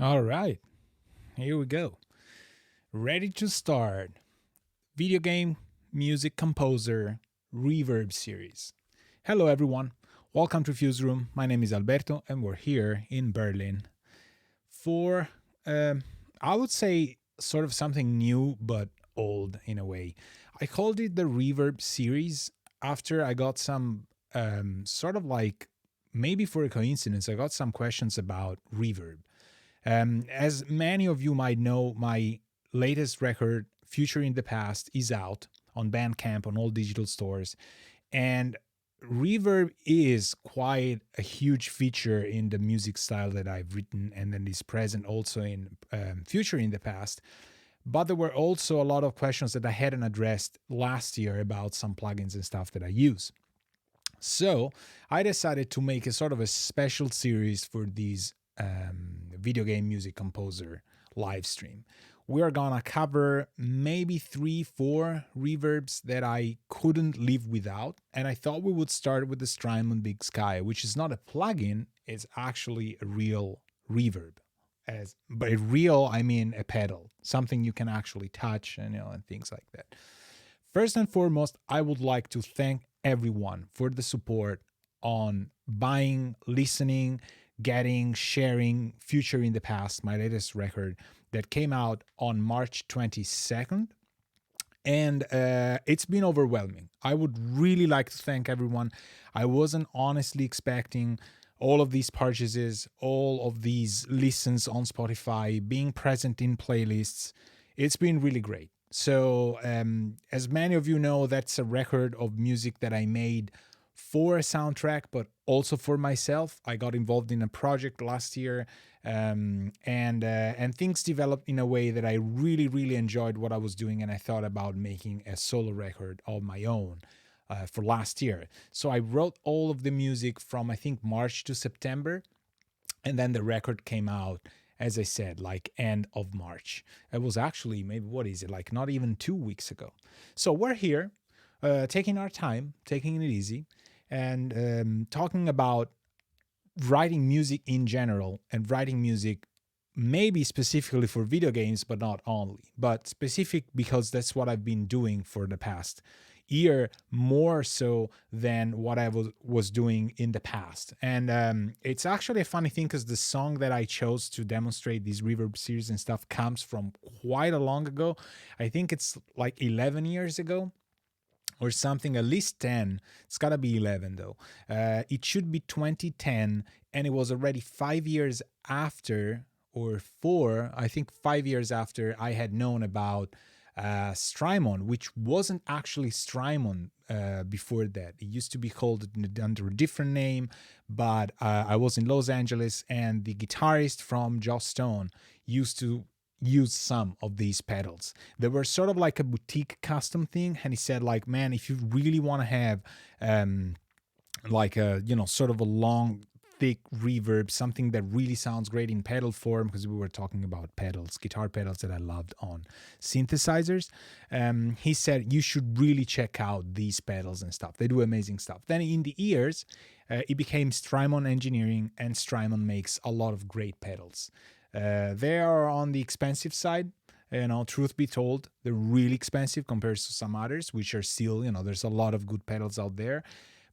All right, here we go. Ready to start. Video game music composer Reverb series. Hello, everyone. Welcome to Fuse Room. My name is Alberto, and we're here in Berlin for, I would say, sort of something new but old in a way. I called it the Reverb series after I got some sort of like maybe for a coincidence, I got some questions about reverb. As many of you might know, my latest record, Future in the Past, is out on Bandcamp, on all digital stores. And reverb is quite a huge feature in the music style that I've written and then is present also in Future in the Past. But there were also a lot of questions that I hadn't addressed last year about some plugins and stuff that I use. So I decided to make a sort of a special series for these video game music composer live stream. We are gonna cover maybe 3, 4 reverbs that I couldn't live without, and I thought we would start with the Strymon Big Sky, which is not a plugin; it's actually a real reverb. As by real, I mean a pedal, something you can actually touch, and things like that. First and foremost, I would like to thank everyone for the support on buying, listening, getting, sharing Future in the Past, my latest record that came out on March 22nd. And it's been overwhelming. I would really like to thank everyone. I wasn't honestly expecting all of these purchases, all of these listens on Spotify, being present in playlists. It's been really great. So, as many of you know, that's a record of music that I made for a soundtrack, but also for myself. I got involved in a project last year, and things developed in a way that I really, really enjoyed what I was doing, and I thought about making a solo record of my own. For last year. So I wrote all of the music from I think March to September, and then the record came out, as I said, like end of March. It was actually maybe what is it, like not even 2 weeks ago. So we're here, taking our time, taking it easy, and talking about writing music in general and writing music maybe specifically for video games, but not only, but specific because that's what I've been doing for the past year, more so than what I was doing in the past. And it's actually a funny thing because the song that I chose to demonstrate these reverb series and stuff comes from quite a long ago. I think it's like 11 years ago or something, at least 10. It's gotta be 11 though. It should be 2010, and it was already 5 years after, or four, I think 5 years after I had known about Strymon, which wasn't actually Strymon before that. It used to be called under a different name, but I was in Los Angeles, and the guitarist from Joss Stone used to use some of these pedals. They were sort of like a boutique custom thing, and he said, like, man, if you really want to have like a sort of a long thick reverb, something that really sounds great in pedal form, because we were talking about pedals, guitar pedals that I loved on synthesizers. He said you should really check out these pedals and stuff. They do amazing stuff. Then in the years, it became Strymon Engineering, and Strymon makes a lot of great pedals. They are on the expensive side. Truth be told, they're really expensive compared to some others, which are still, there's a lot of good pedals out there.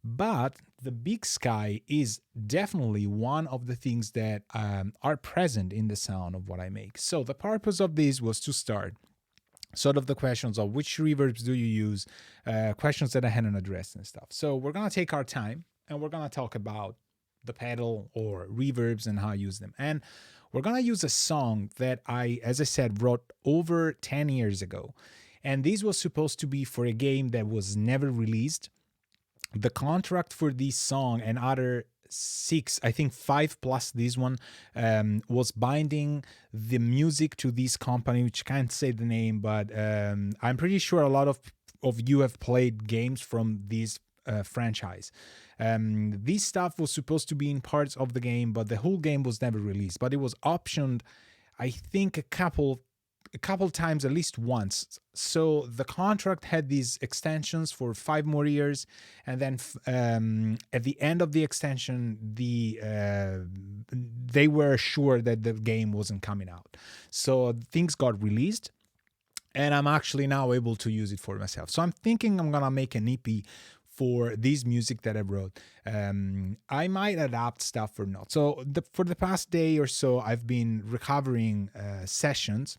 But the Big Sky is definitely one of the things that are present in the sound of what I make. So the purpose of this was to start sort of the questions of which reverbs do you use, questions that I hadn't addressed and stuff. So we're going to take our time, and we're going to talk about the pedal or reverbs and how I use them. And we're going to use a song that I, as I said, wrote over 10 years ago. And this was supposed to be for a game that was never released. The contract for this song and other six, I think five plus this one, was binding the music to this company, which I can't say the name, but I'm pretty sure a lot of you have played games from this franchise. This stuff was supposed to be in parts of the game, but the whole game was never released. But it was optioned, I think, a couple a couple times, at least once. So the contract had these extensions for 5 more years, and then at the end of the extension, they were sure that the game wasn't coming out. So things got released, and I'm actually now able to use it for myself. So I'm thinking I'm gonna make an EP for this music that I wrote. I might adapt stuff or not. So for the past day or so, I've been recovering sessions,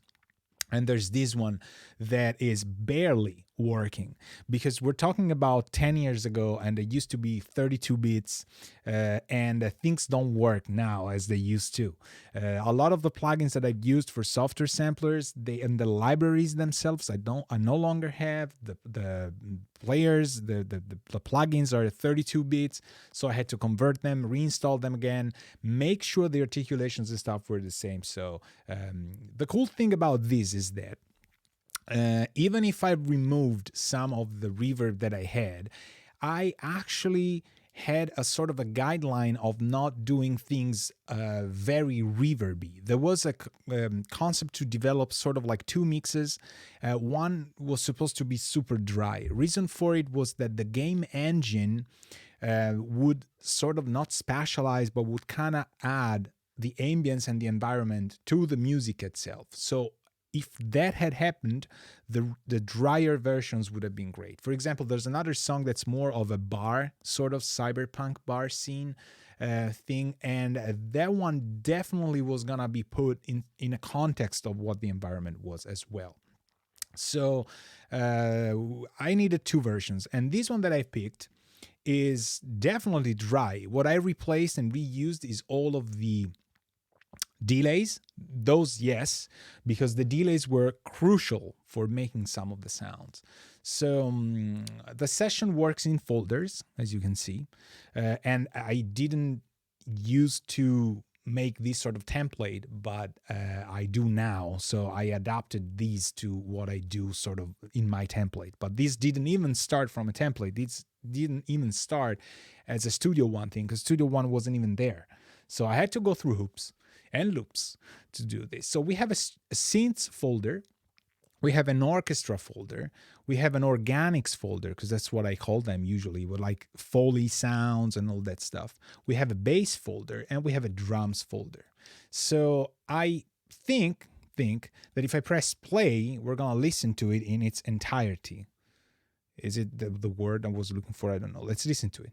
and there's this one that is barely working, because we're talking about 10 years ago, and it used to be 32 bits, and things don't work now as they used to. A lot of the plugins that I've used for software samplers, they and the libraries themselves, I no longer have the players. The plugins are 32 bits, so I had to convert them, reinstall them again, make sure the articulations and stuff were the same. So the cool thing about this is that even if I removed some of the reverb that I had, I actually had a sort of a guideline of not doing things very reverby. There was a concept to develop sort of like two mixes. One was supposed to be super dry. Reason for it was that the game engine would sort of not spatialize, but would kind of add the ambience and the environment to the music itself. So if that had happened, the drier versions would have been great. For example, there's another song that's more of a bar, sort of cyberpunk bar scene thing, and that one definitely was gonna be put in a context of what the environment was as well. So I needed two versions, and this one that I picked is definitely dry. What I replaced and reused is all of the delays. Those, yes, because the delays were crucial for making some of the sounds. So the session works in folders, as you can see, and I didn't used to make this sort of template, but I do now. So I adapted these to what I do sort of in my template. But this didn't even start from a template. This didn't even start as a Studio One thing, because Studio One wasn't even there. So I had to go through hoops and loops to do this. So we have a synths folder, we have an orchestra folder, we have an organics folder, because that's what I call them usually, with like Foley sounds and all that stuff. We have a bass folder, and we have a drums folder. So I think that if I press play, we're gonna listen to it in its entirety. Is it the word I was looking for? I don't know. Let's listen to it.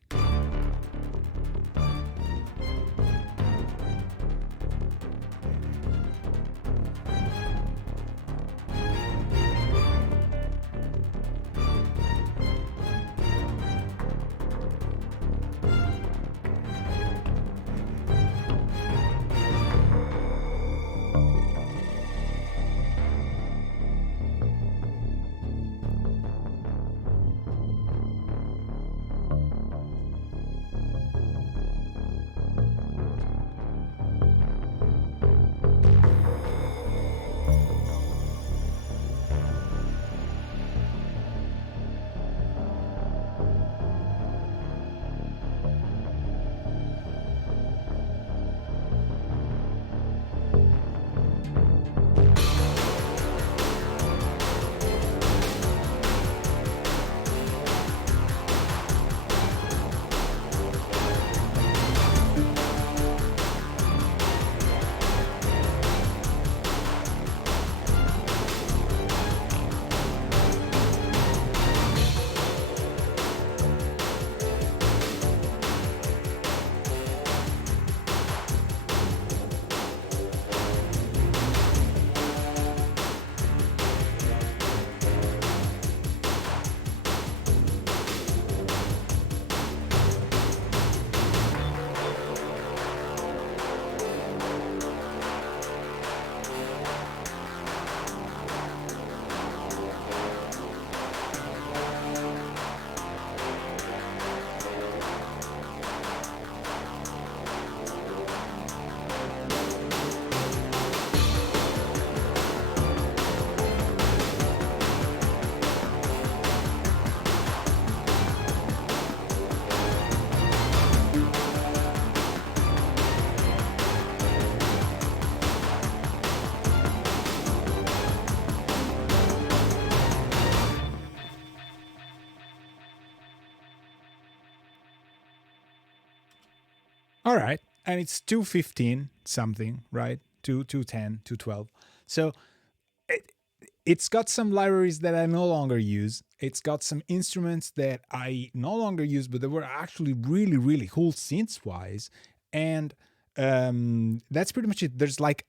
All right. And it's 215 something, right? 210, 212. So it, it's got some libraries that I no longer use. It's got some instruments that I no longer use, but they were actually really, really cool synths wise. And that's pretty much it. There's like,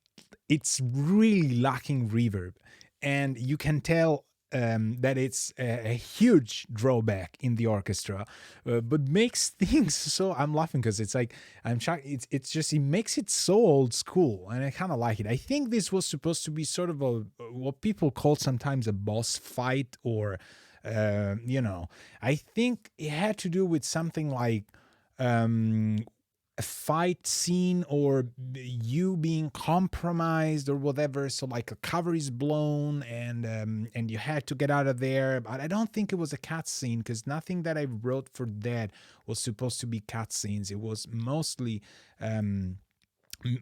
it's really lacking reverb. And you can tell that it's a huge drawback in the orchestra, but makes things so. I'm laughing because it's like I'm shocked. It's just it makes it so old school, and I kind of like it. I think this was supposed to be sort of a what people call sometimes a boss fight, or I think it had to do with something like um, a fight scene or you being compromised or whatever. So like a cover is blown and you had to get out of there. But I don't think it was a cut scene because nothing that I wrote for that was supposed to be cut scenes. It was mostly um,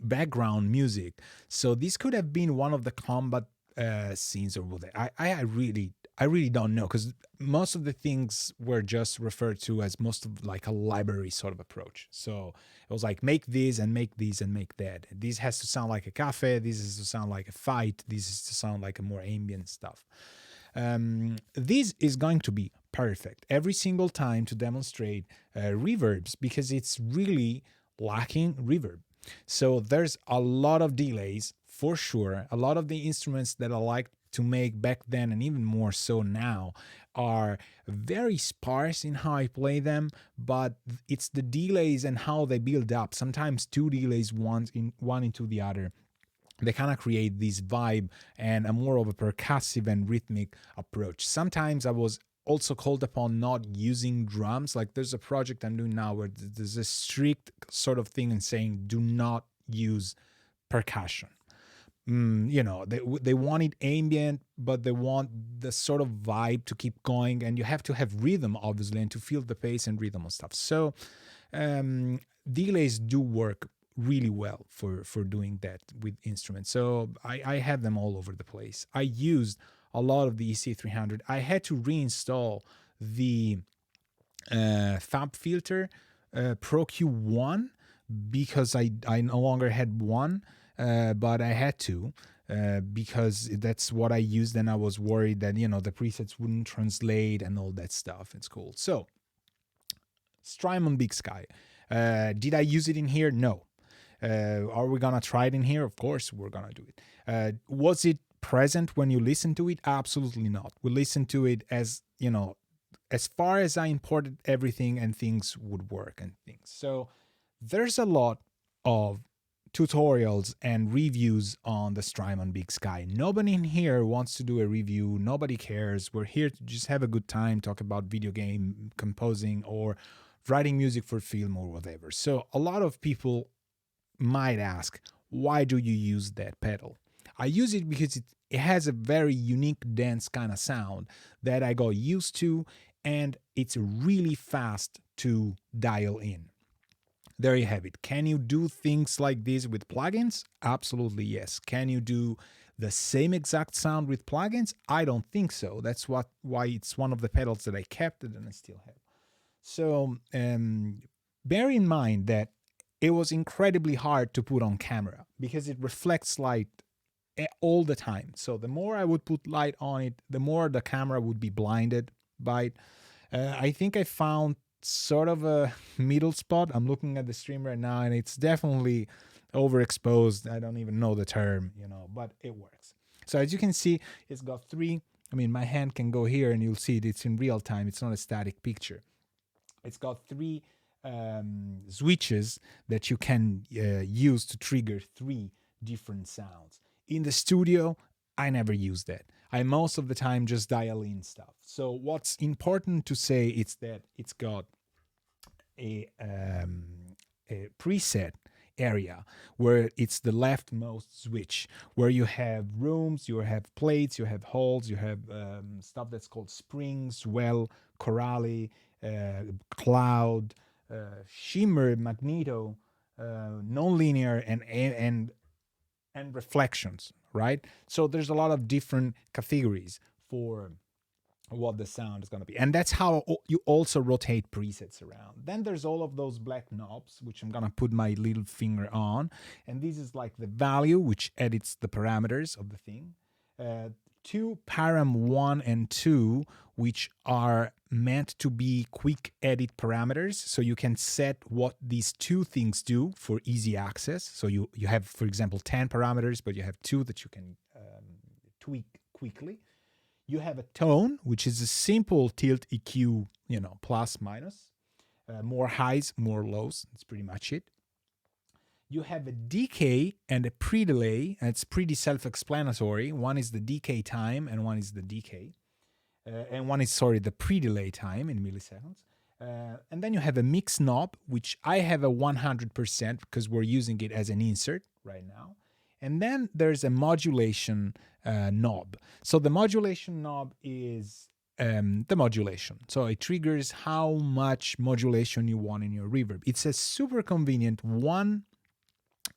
background music. So this could have been one of the combat scenes or whatever. I really don't know because most of the things were just referred to as most of like a library sort of approach. So it was like make this and make this and make that. This has to sound like a cafe. This has to sound like a fight. This is to sound like a more ambient stuff. This is going to be perfect every single time to demonstrate reverbs because it's really lacking reverb. So there's a lot of delays for sure. A lot of the instruments that I like to make back then and even more so now are very sparse in how I play them, but it's the delays and how they build up. Sometimes two delays one into the other, they kind of create this vibe and a more of a percussive and rhythmic approach. Sometimes I was also called upon not using drums. Like there's a project I'm doing now where there's a strict sort of thing in saying do not use percussion. They want it ambient, but they want the sort of vibe to keep going, and you have to have rhythm obviously and to feel the pace and rhythm and stuff. So delays do work really well for doing that with instruments. So I have them all over the place. I used a lot of the EC300. I had to reinstall the Fab filter Pro Q1 because I no longer had one, but I had to. Because that's what I used, and I was worried that the presets wouldn't translate and all that stuff. It's cool. So, Strymon Big Sky. Did I use it in here? No. Are we gonna try it in here? Of course, we're gonna do it. Was it present when you listen to it? Absolutely not. We listened to it as far as I imported everything and things would work and things. So there's a lot of tutorials and reviews on the Strymon Big Sky. Nobody in here wants to do a review. Nobody cares. We're here to just have a good time, talk about video game composing or writing music for film or whatever. So a lot of people might ask, why do you use that pedal? I use it because it has a very unique, dense kind of sound that I got used to, and it's really fast to dial in. There you have it. Can you do things like this with plugins? Absolutely yes. Can you do the same exact sound with plugins? I don't think so. That's why it's one of the pedals that I kept and I still have. So bear in mind that it was incredibly hard to put on camera because it reflects light all the time. So the more I would put light on it, the more the camera would be blinded by it. I think I found sort of a middle spot. I'm looking at the stream right now, and it's definitely overexposed. I don't even know the term, but it works. So as you can see, it's got three. I mean, my hand can go here, and you'll see it. It's in real time. It's not a static picture. It's got three switches that you can use to trigger three different sounds. In the studio, I never use that. I most of the time just dial in stuff. So what's important to say is that it's got a preset area where it's the leftmost switch, where you have rooms, you have plates, you have holes, you have stuff that's called springs, well, Corali, cloud, shimmer, magneto, nonlinear, and reflections, right? So there's a lot of different categories for what the sound is going to be. And that's how you also rotate presets around. Then there's all of those black knobs, which I'm going to put my little finger on. And this is like the value, which edits the parameters of the thing. Two param 1 and 2, which are meant to be quick edit parameters. So you can set what these two things do for easy access. So you have, for example, 10 parameters, but you have two that you can tweak quickly. You have a tone, which is a simple tilt EQ, plus minus. More highs, more lows. That's pretty much it. You have a decay and a pre-delay, and it's pretty self-explanatory. One is the decay time, and one is the decay. And one is, the pre-delay time in milliseconds. And then you have a mix knob, which I have a 100% because we're using it as an insert right now. And then there's a modulation knob. So the modulation knob is the modulation. So it triggers how much modulation you want in your reverb. It's a super convenient one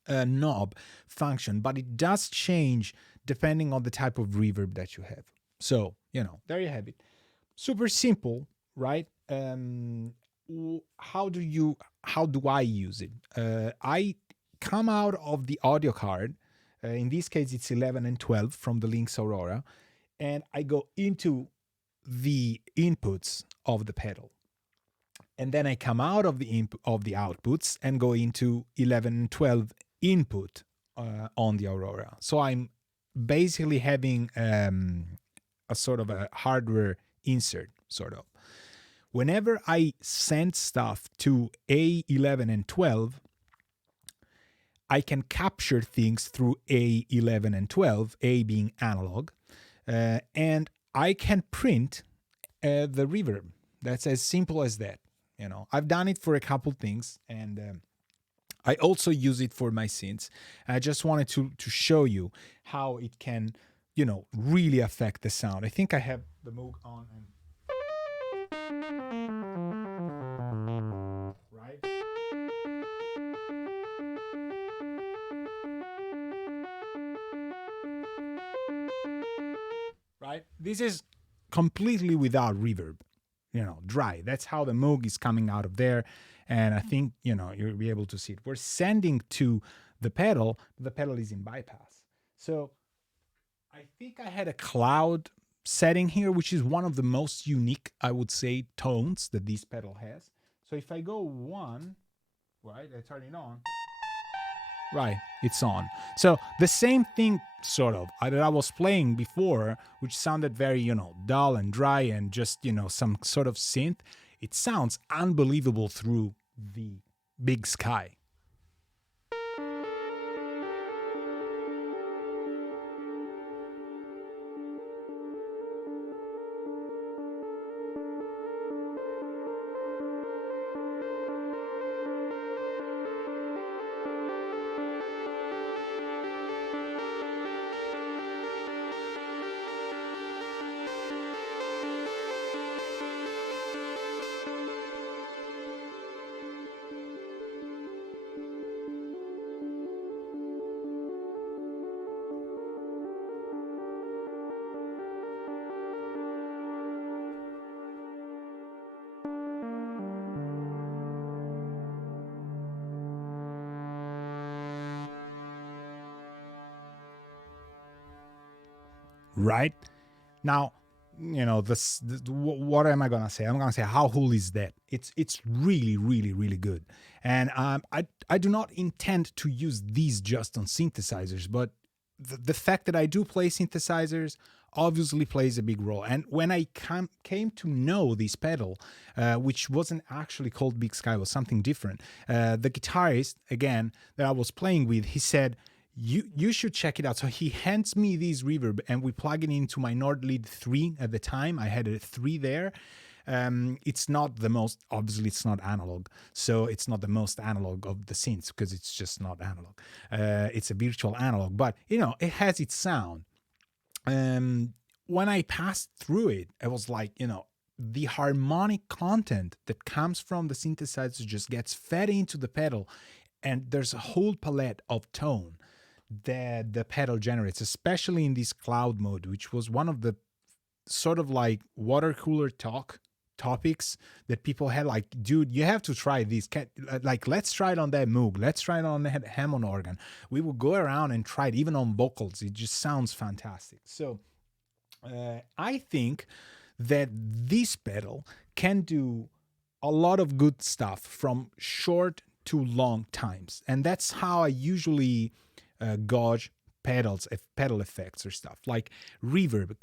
knob function, but it does change depending on the type of reverb that you have. So, there you have it. Super simple, right? How do I use it? I come out of the audio card. In this case, it's 11 and 12 from the Lynx Aurora, and I go into the inputs of the pedal. And then I come out of the outputs and go into 11 and 12 input on the Aurora. So I'm basically having a sort of a hardware insert, sort of. Whenever I send stuff to A11 and 12, I can capture things through A11 and 12, A being analog, and I can print the reverb. That's as simple as that. I've done it for a couple things, and I also use it for my synths. I just wanted to show you how it can, really affect the sound. I think I have the Moog on. Right? Right? This is completely without reverb, dry. That's how the Moog is coming out of there. And I think, you'll be able to see it. We're sending to the pedal is in bypass. So I think I had a cloud setting here, which is one of the most unique, I would say, tones that this pedal has. So if I go 1, right, I turn it on. Right, it's on. So the same thing, sort of, that I was playing before, which sounded very, dull and dry and just, some sort of synth. It sounds unbelievable through the Big Sky. Right? Now, what am I gonna say? I'm gonna say, how cool is that? It's really, really, really good. And I do not intend to use these just on synthesizers, but the fact that I do play synthesizers obviously plays a big role. And when I came to know this pedal, which wasn't actually called Big Sky, was something different, the guitarist, again, that I was playing with, he said, you should check it out. So he hands me this reverb and we plug it into my Nord Lead 3 at the time. I had a 3 there. It's not the most, obviously it's not analog. So it's not the most analog of the synths because it's just not analog. It's a virtual analog, but it has its sound. When I passed through it, I was like, the harmonic content that comes from the synthesizer just gets fed into the pedal. And there's a whole palette of tone that the pedal generates, especially in this cloud mode, which was one of the sort of like water cooler topics that people had, like, dude, you have to try these, like, let's try it on that Moog, let's try it on that Hammond organ. We will go around and try it even on vocals. It just sounds fantastic. So I think that this pedal can do a lot of good stuff from short to long times, and that's how I usually gauge pedal effects or stuff like reverb.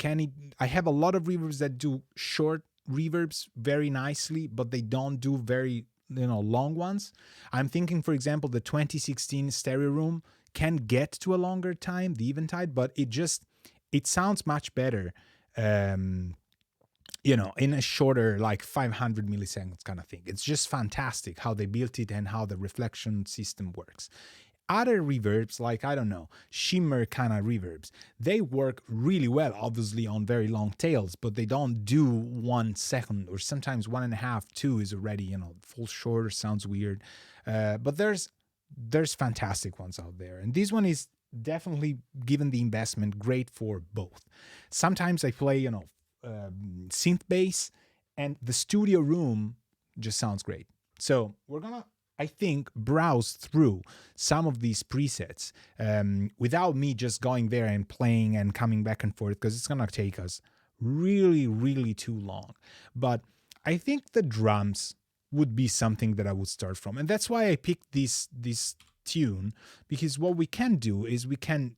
I have a lot of reverbs that do short reverbs very nicely, but they don't do very long ones. I'm thinking, for example, the 2016 Stereo Room can get to a longer time, the Eventide, but it sounds much better in a shorter, like 500 milliseconds kind of thing. It's just fantastic how they built it and how the reflection system works. Other reverbs, like, I don't know, shimmer kind of reverbs, they work really well, obviously, on very long tails, but they don't do 1 second, or sometimes 1.5, 2 is already, full short, or sounds weird. But there's fantastic ones out there. And this one is definitely, given the investment, great for both. Sometimes I play, synth bass, and the studio room just sounds great. So we're gonna, I think, browse through some of these presets without me just going there and playing and coming back and forth, because it's gonna take us really, really too long. But I think the drums would be something that I would start from, and that's why I picked this tune, because what we can do is we can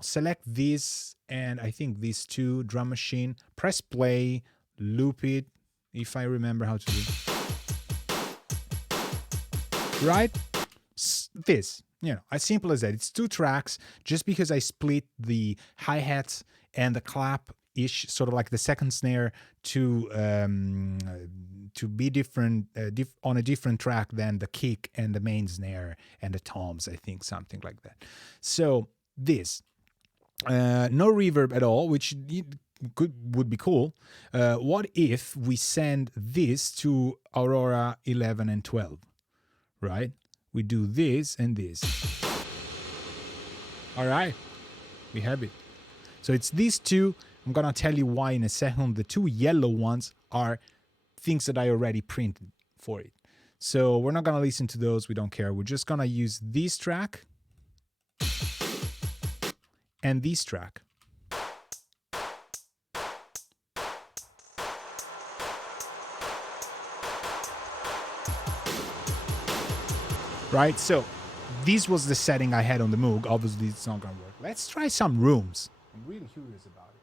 select this, and I think these two, drum machine, press play, loop it, if I remember how to do it. Right? This, as simple as that. It's 2 tracks, just because I split the hi-hats and the clap-ish, sort of like the second snare, to be different on a different track than the kick and the main snare and the toms, I think, something like that. So this, no reverb at all, which would be cool. What if we send this to Aurora 11 and 12? Right? We do this and this. All right, we have it. So it's these two. I'm gonna tell you why in a second. The 2 yellow ones are things that I already printed for it. So we're not gonna listen to those. We don't care. We're just gonna use this track and this track. Right, so this was the setting I had on the Moog. Obviously, it's not gonna work. Let's try some rooms. I'm really curious about it.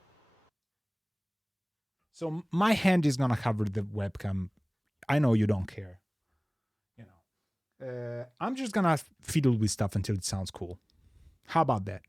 So my hand is gonna cover the webcam. I know you don't care. I'm just gonna fiddle with stuff until it sounds cool. How about that?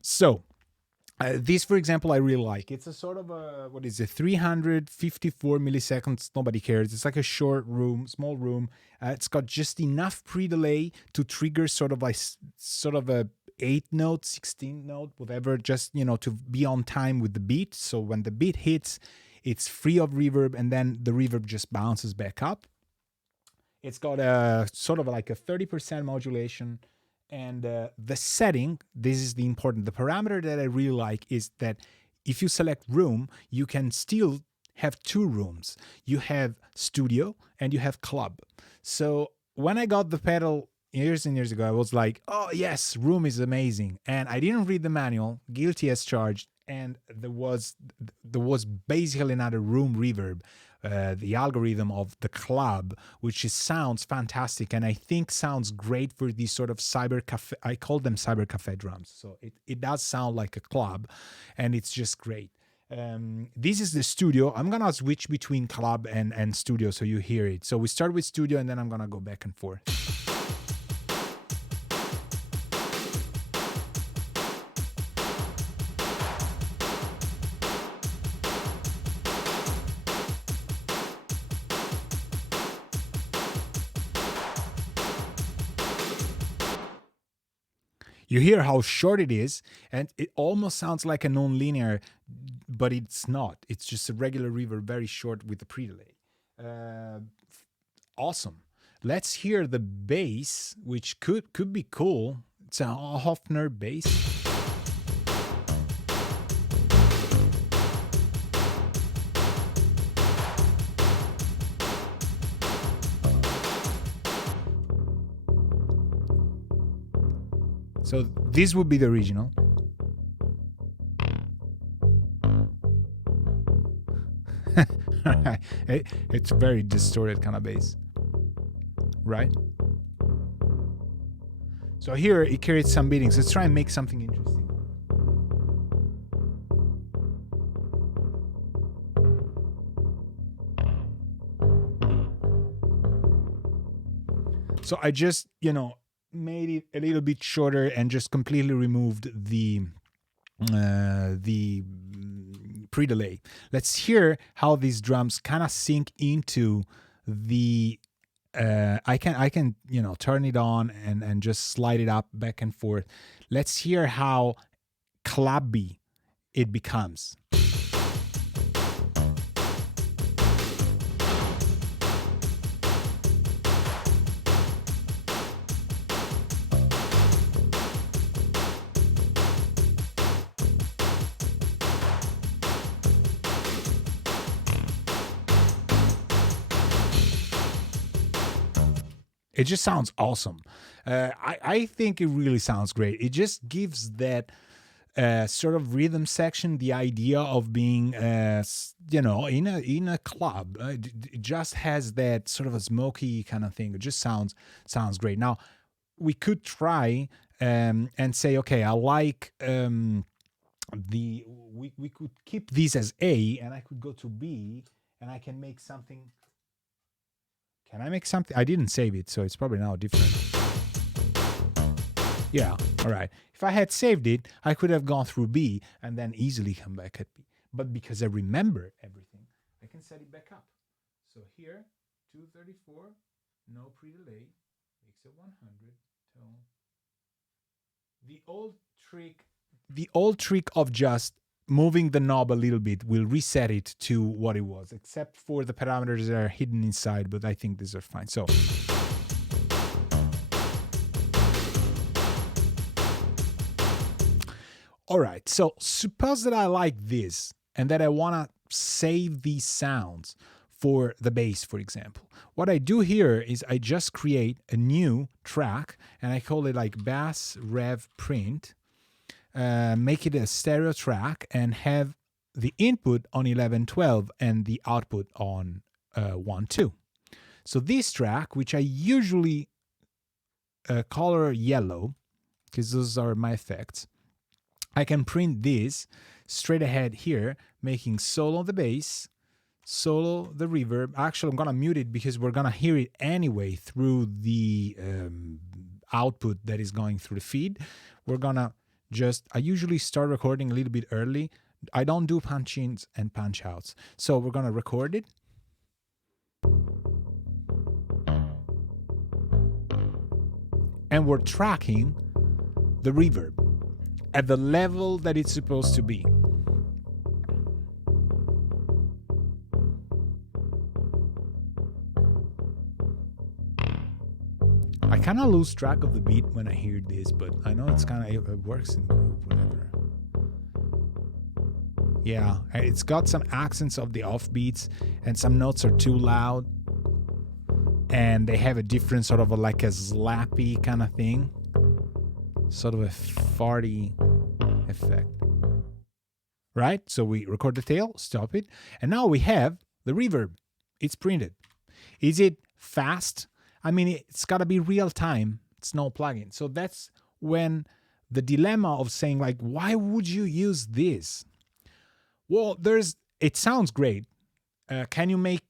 So this, for example, I really like. It's a sort of a, 354 milliseconds. Nobody cares. It's like a short room, small room. It's got just enough pre-delay to trigger sort of a 8 note, 16 note, whatever, just, to be on time with the beat. So when the beat hits, it's free of reverb, and then the reverb just bounces back up. It's got a sort of like a 30% modulation. And the setting, this is the parameter that I really like, is that if you select room, you can still have 2 rooms. You have studio and you have club. So when I got the pedal years and years ago, I was like, oh yes, room is amazing. And I didn't read the manual, guilty as charged. And there was basically another room reverb, the algorithm of the club, which sounds fantastic, and I think sounds great for these sort of cyber cafe. I call them cyber cafe drums. So it does sound like a club, and it's just great. This is the studio. I'm gonna switch between club and studio so you hear it. So we start with studio, and then I'm gonna go back and forth. You hear how short it is, and it almost sounds like a non-linear, but it's not. It's just a regular reverb, very short with the pre-delay. Uh, awesome. Let's hear the bass, which could be cool. It's a Hofner bass. So this would be the original. It's very distorted kind of bass, right? So here it carries some beatings. Let's try and make something interesting. So I just, made it a little bit shorter and just completely removed the pre-delay. Let's hear how these drums kind of sink into the I can turn it on and just slide it up back and forth. Let's hear how clubby it becomes. It just sounds awesome. I think it really sounds great. It just gives that sort of rhythm section the idea of being, in a club. It just has that sort of a smoky kind of thing. It just sounds great. Now, we could try and say, okay, I like we could keep these as A, and I could go to B, and I can make something. Can I make something? I didn't save it, so it's probably now different. Yeah, all right. If I had saved it, I could have gone through B and then easily come back at B. But because I remember everything, I can set it back up. So here, 234, no pre-delay, makes it 100 tone. The old trick of just moving the knob a little bit will reset it to what it was, except for the parameters that are hidden inside, but I think these are fine. So all right, so suppose that I like this and that I want to save these sounds for the bass, for example. What I do here is I just create a new track and I call it like bass rev print. Make it a stereo track and have the input on 1112 and the output on 12. So this track, which I usually color yellow, because those are my effects, I can print this straight ahead here, making solo the bass, solo the reverb. Actually, I'm going to mute it because we're going to hear it anyway through the output that is going through the feed. We're going to I usually start recording a little bit early. I don't do punch ins and punch outs. So we're going to record it. And we're tracking the reverb at the level that it's supposed to be. I kind of lose track of the beat when I hear this, but I know it's kind of, it works in the group, whatever. Yeah, it's got some accents of the offbeats, and some notes are too loud, and they have a different sort of like a slappy kind of thing, sort of a farty effect. Right? So we record the tail, stop it, and now we have the reverb. It's printed. Is it fast? I mean, it's got to be real time. It's no plugin. So that's when the dilemma of saying, like, why would you use this? Well, it sounds great. Can you make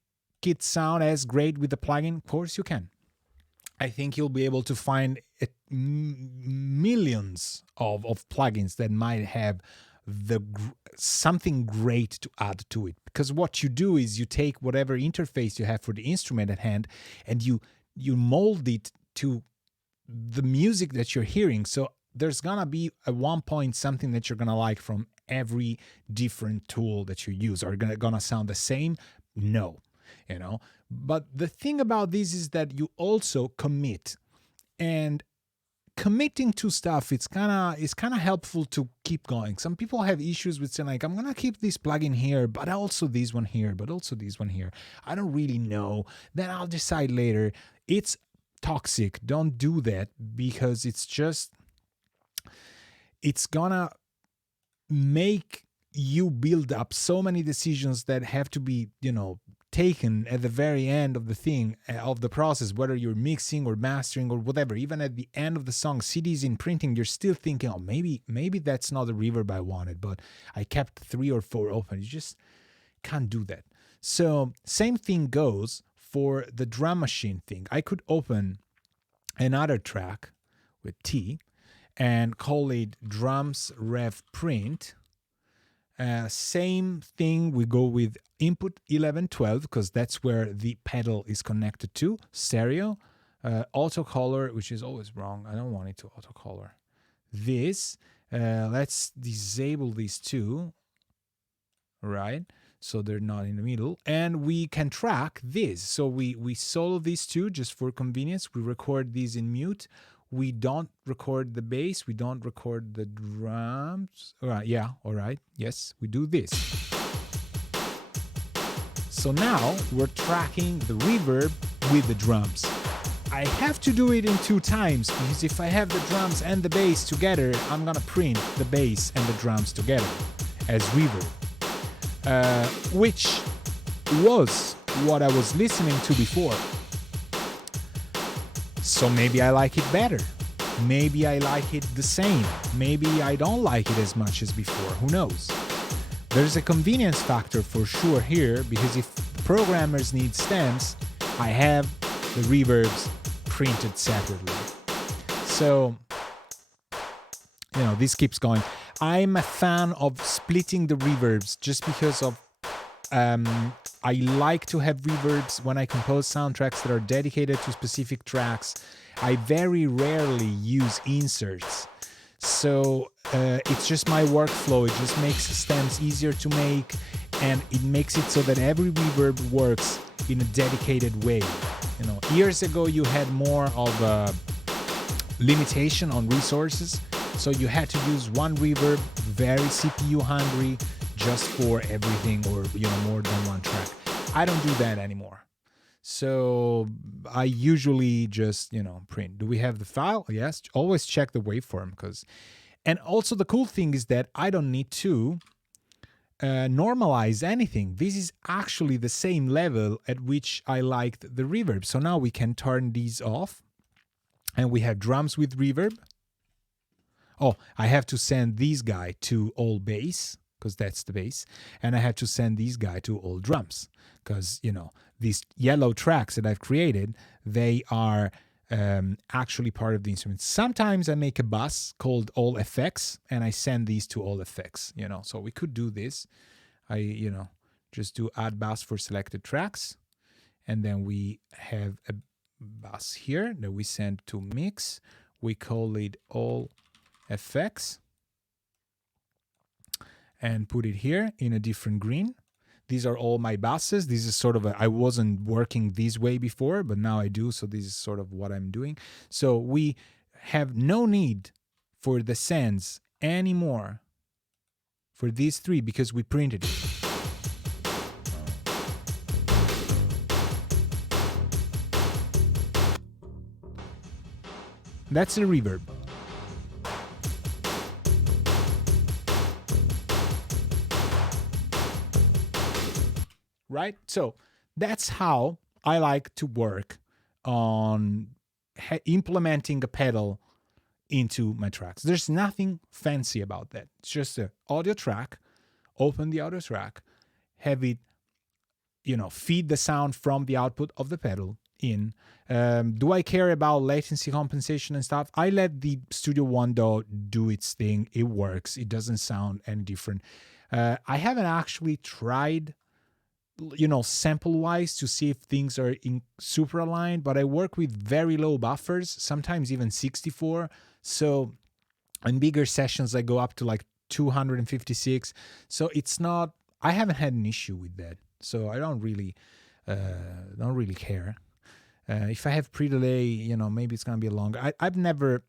it sound as great with the plugin? Of course you can. I think you'll be able to find millions of plugins that might have something great to add to it. Because what you do is you take whatever interface you have for the instrument at hand and you mold it to the music that you're hearing. So there's gonna be at one point something that you're gonna like from every different tool that you use. Are gonna sound the same? No, you know. But the thing about this is that you also commit, and committing to stuff, it's kind of helpful to keep going. Some people have issues with saying like, I'm gonna keep this plugin here, but also this one here, but also this one here. I don't really know. Then I'll decide later. It's toxic. Don't do that, because it's gonna make you build up so many decisions that have to be, taken at the very end of the thing, of the process, whether you're mixing or mastering or whatever. Even at the end of the song, CDs in printing, you're still thinking, oh, maybe that's not the reverb I wanted, but I kept 3 or 4 open. You just can't do that. So same thing goes for the drum machine thing. I could open another track with T and call it drums rev print. Same thing, we go with input 1112, because that's where the pedal is connected to, stereo, autocolor, which is always wrong. I don't want it to autocolor. This, let's disable these two, right? So they're not in the middle. And we can track this. So we solo these two just for convenience. We record these in mute. We don't record the bass. We don't record the drums. All right, yeah, all right. Yes, we do this. So now we're tracking the reverb with the drums. I have to do it in 2 times, because if I have the drums and the bass together, I'm gonna print the bass and the drums together as reverb, which was what I was listening to before. So maybe I like it better. Maybe I like it the same. Maybe I don't like it as much as before. Who knows? There's a convenience factor for sure here, because if programmers need stems, I have the reverbs printed separately. So, this keeps going. I'm a fan of splitting the reverbs just because of I like to have reverbs when I compose soundtracks that are dedicated to specific tracks. I very rarely use inserts. So it's just my workflow. It just makes stems easier to make, and it makes it so that every reverb works in a dedicated way. Years ago you had more of a limitation on resources, so you had to use one reverb, very CPU hungry, just for everything, or more than one track. I don't do that anymore. So I usually just print. Do we have the file? Yes. Always check the waveform, and also the cool thing is that I don't need to normalize anything. This is actually the same level at which I liked the reverb. So now we can turn these off, and we have drums with reverb. Oh, I have to send this guy to all bass, because that's the bass, and I had to send these guy to all drums, because these yellow tracks that I've created, they are actually part of the instrument. Sometimes I make a bus called all effects, and I send these to all effects. So we could do this. I just do add bus for selected tracks, and then we have a bus here that we send to mix. We call it all effects, and put it here in a different green. These are all my buses. This is sort of I wasn't working this way before, but now I do. So this is sort of what I'm doing. So we have no need for the sends anymore for these 3, because we printed it. That's a reverb. Right? So that's how I like to work on implementing a pedal into my tracks. There's nothing fancy about that. It's just an audio track, open the audio track, have it, feed the sound from the output of the pedal in. Do I care about latency compensation and stuff? I let the Studio One do its thing. It works. It doesn't sound any different. I haven't actually tried sample wise to see if things are in super aligned, but I work with very low buffers, sometimes even 64. So In bigger sessions, I go up to like 256. So it's not. I haven't had an issue with that. So I don't really care. If I have pre-delay, maybe it's gonna be longer. I've never,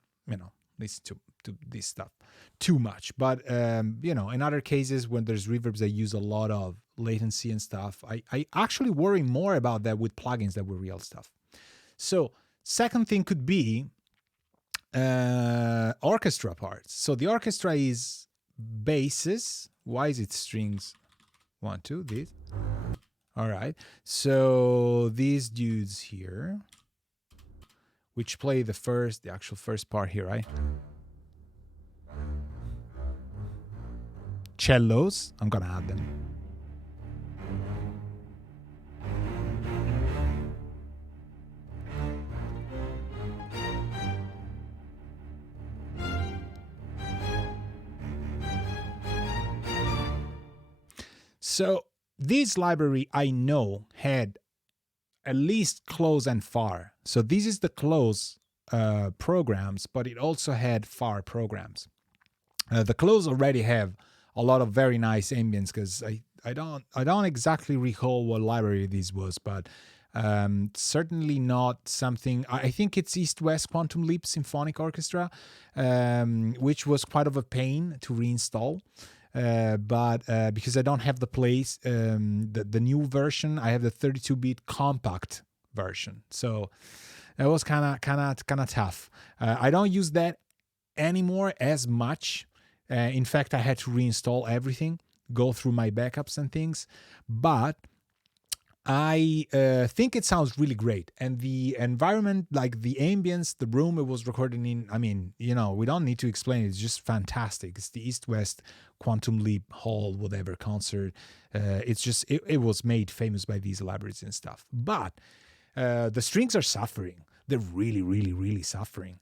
listened to this stuff too much, but in other cases when there's reverbs that use a lot of latency and stuff, I actually worry more about that with plugins that with real stuff. So second thing could be orchestra parts. So the orchestra is basses. Why is it strings? 1, 2, these. All right. So these dudes here, which play the actual first part here, right? Cellos. I'm gonna add them. So this library I know had at least close and far. So this is the close programs, but it also had far programs. The close already have a lot of very nice ambience because I don't exactly recall what library this was, but certainly not something. I think it's East West Quantum Leap Symphonic Orchestra, which was quite of a pain to reinstall. But because I don't have the place, the new version, I have the 32-bit compact version, so that was kind of tough. I don't use that anymore as much. In fact, I had to reinstall everything, go through my backups and things, but I think it sounds really great. And the environment, like the ambience, the room it was recorded in, I mean, we don't need to explain it. It's just fantastic. It's the East West Quantum Leap Hall, whatever concert. It's just, it was made famous by these libraries and stuff. But the strings are suffering. They're really, really, really suffering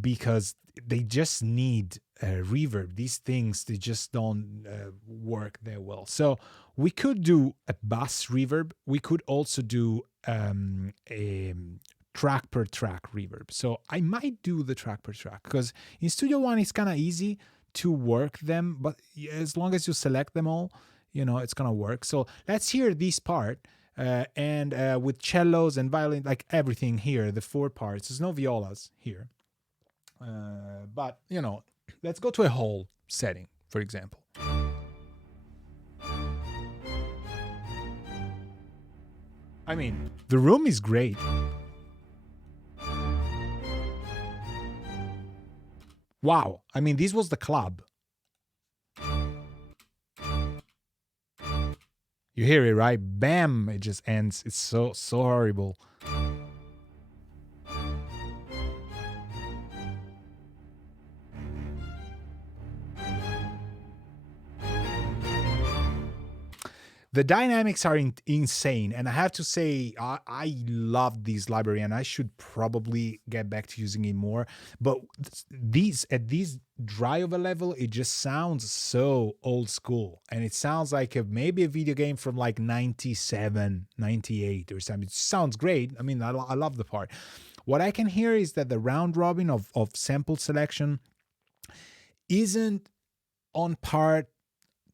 because they just need reverb. These things, they just don't work that well. So we could do a bass reverb. We could also do a track per track reverb. So I might do the track per track because in Studio One it's kind of easy to work them, but as long as you select them all, it's gonna work. So let's hear this part. And with cellos and violin, like everything here, the 4 parts. There's no violas here. But, let's go to a whole setting, for example. I mean, the room is great. Wow. I mean, this was the club. You hear it, right? Bam! It just ends. It's so horrible. The dynamics are insane, and I have to say I love this library, and I should probably get back to using it more. But at this dry of a level, it just sounds so old school, and it sounds like maybe a video game from like 97, 98 or something. It sounds great. I mean, I love the part. What I can hear is that the round robin of sample selection isn't on par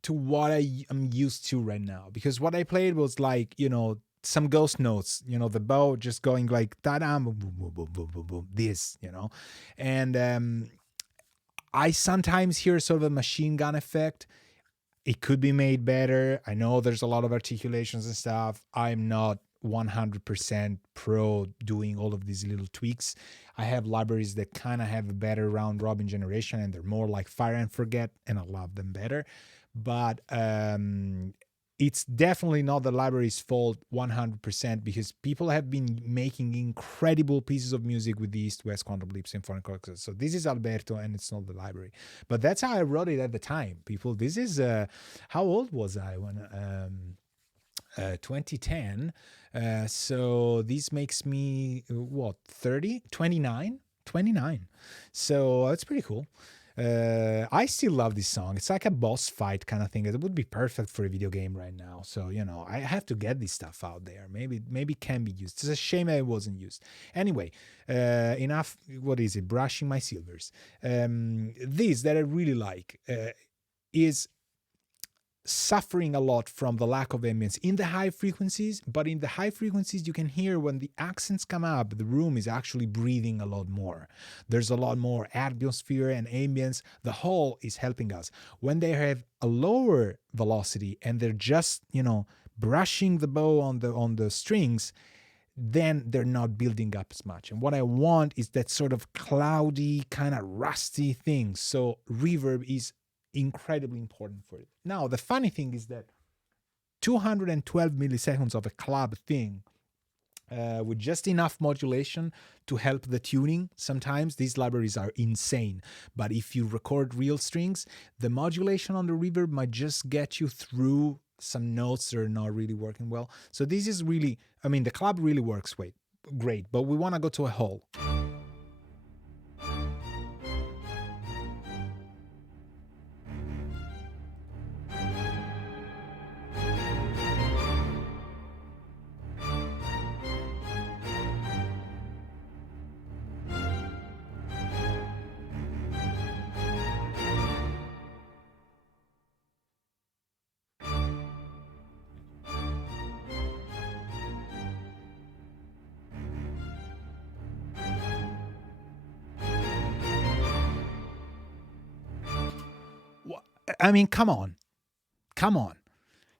to what I am used to right now, because what I played was like, some ghost notes, the bow just going like da-da, boom, boom, boom, boom, boom, boom, boom, this, and I sometimes hear sort of a machine gun effect. It could be made better. I know there's a lot of articulations and stuff. I'm not 100% pro doing all of these little tweaks. I have libraries that kind of have a better round robin generation, and they're more like fire and forget, and I love them better. But it's definitely not the library's fault 100%, because people have been making incredible pieces of music with the East West Quantum Leap Symphonic Orchestra. So this is Alberto, and it's not the library. But that's how I wrote it at the time. People, this is how old was I when 2010? So this makes me what, 30, 29. So that's pretty cool. I still love this song. It's like a boss fight kind of thing. It would be perfect for a video game right now. So I have to get this stuff out there. Maybe it can be used. It's a shame that it wasn't used. Anyway, enough. What is it? Brushing my silvers. This that I really like is suffering a lot from the lack of ambience in the high frequencies, but in the high frequencies you can hear when the accents come up, the room is actually breathing a lot more. There's a lot more atmosphere and ambience. The whole is helping us. When they have a lower velocity and they're just brushing the bow on the strings, then they're not building up as much. And what I want is that sort of cloudy, kind of rusty thing. So reverb is incredibly important for it. Now, the funny thing is that 212 milliseconds of a club thing with just enough modulation to help the tuning. Sometimes these libraries are insane, but if you record real strings, the modulation on the reverb might just get you through some notes that are not really working well. So this is really, the club really works great, but we want to go to a whole. Come on.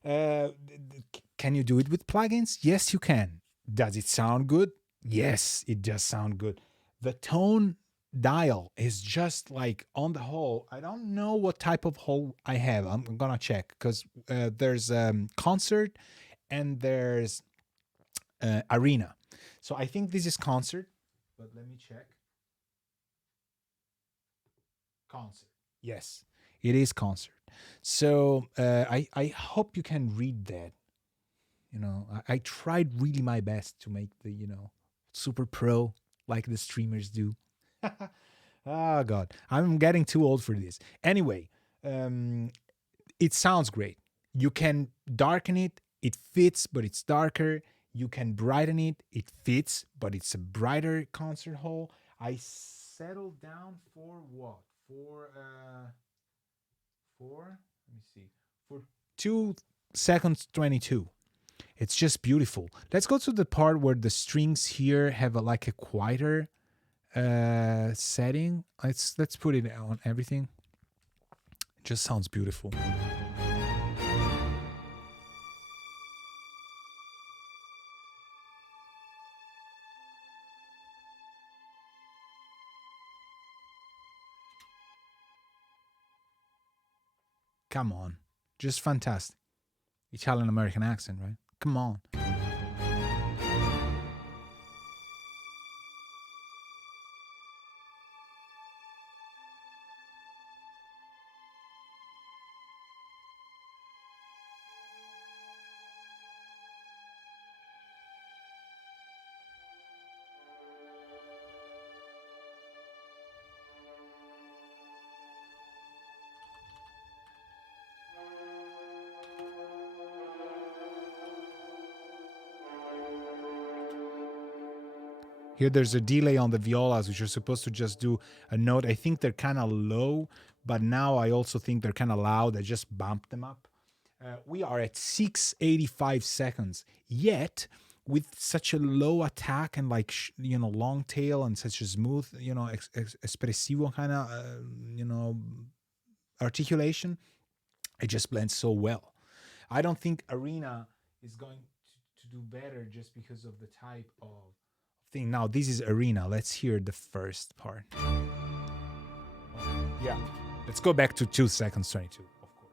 Can you do it with plugins? Yes, you can. Does it sound good? Yes, it does sound good. The tone dial is just like, on the whole, I don't know what type of whole I have. I'm gonna check because there's concert and there's arena. So I think this is concert, but let me check. Concert. Yes, it is concert. So I hope you can read that. I tried really my best to make the super pro like the streamers do. Oh God, I'm getting too old for this. Anyway, it sounds great. You can darken it, it fits, but it's darker. You can brighten it, it fits, but it's a brighter concert hall. I settled down for what? Let me see, for 2 seconds 22. It's just beautiful. Let's go to the part where the strings here have like a quieter setting. Let's put it on everything. It just sounds beautiful. Come on, just fantastic. Italian American accent, right? Come on. Here there's a delay on the violas, which are supposed to just do a note. I think they're kind of low, but now I also think they're kind of loud. I just bumped them up. We are at 685 seconds, yet with such a low attack and long tail and such a smooth, espressivo kind of, articulation, it just blends so well. I don't think Arena is going to do better just because of the type of thing. Now, this is Arena. Let's hear the first part. Yeah. Let's go back to 2 seconds 22, of course.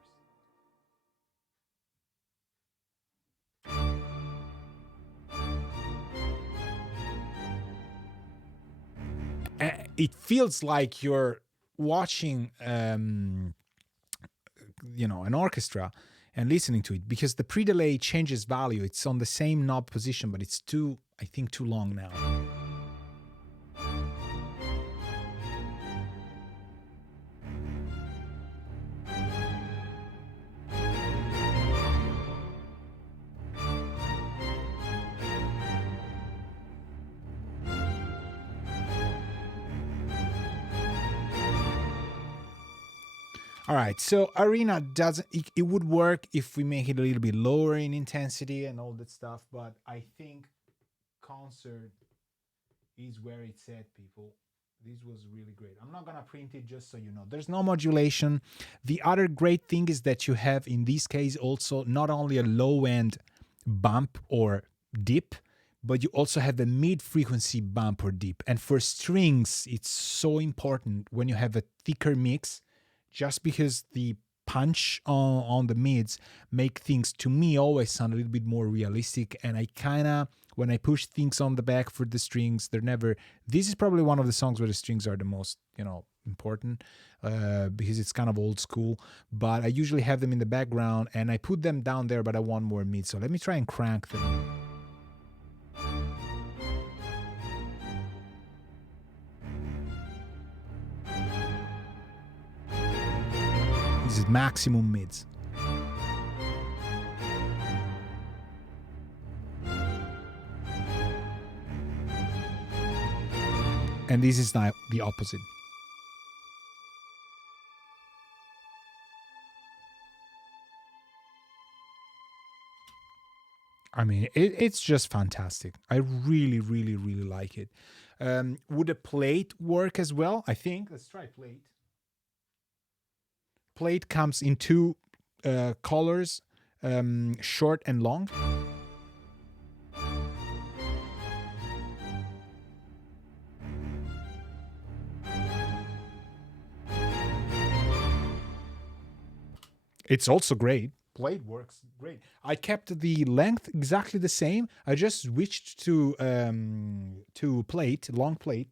It feels like you're watching, an orchestra and listening to it, because the pre-delay changes value. It's on the same knob position, but it's too long now. All right, so arena doesn't. It would work if we make it a little bit lower in intensity and all that stuff. But I think concert is where it's at, people. This was really great. I'm not gonna print it just so you know. There's no modulation. The other great thing is that you have in this case also not only a low end bump or dip, but you also have the mid frequency bump or dip. And for strings, it's so important when you have a thicker mix, just because the punch on the mids make things to me always sound a little bit more realistic. And I kind of, when I push things on the back for the strings, they're never, this is probably one of the songs where the strings are the most, important, because it's kind of old school, but I usually have them in the background and I put them down there, but I want more mid. So let me try and crank them. This is maximum mids. And this is now the opposite. I mean, it's just fantastic. I really, really, really like it. Would a plate work as well? I think. Let's try plate. Plate comes in two colors, short and long. It's also great. Plate works great. I kept the length exactly the same. I just switched to plate, long plate.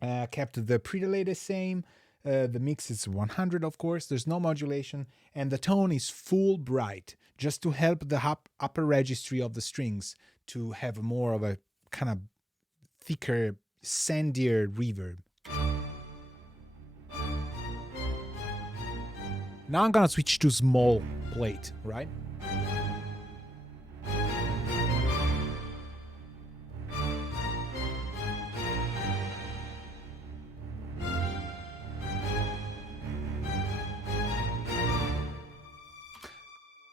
Kept the pre-delay the same. The mix is 100, of course. There's no modulation, and the tone is full bright, just to help the upper registry of the strings to have more of a kind of thicker, sandier reverb. Now I'm gonna switch to small plate, right?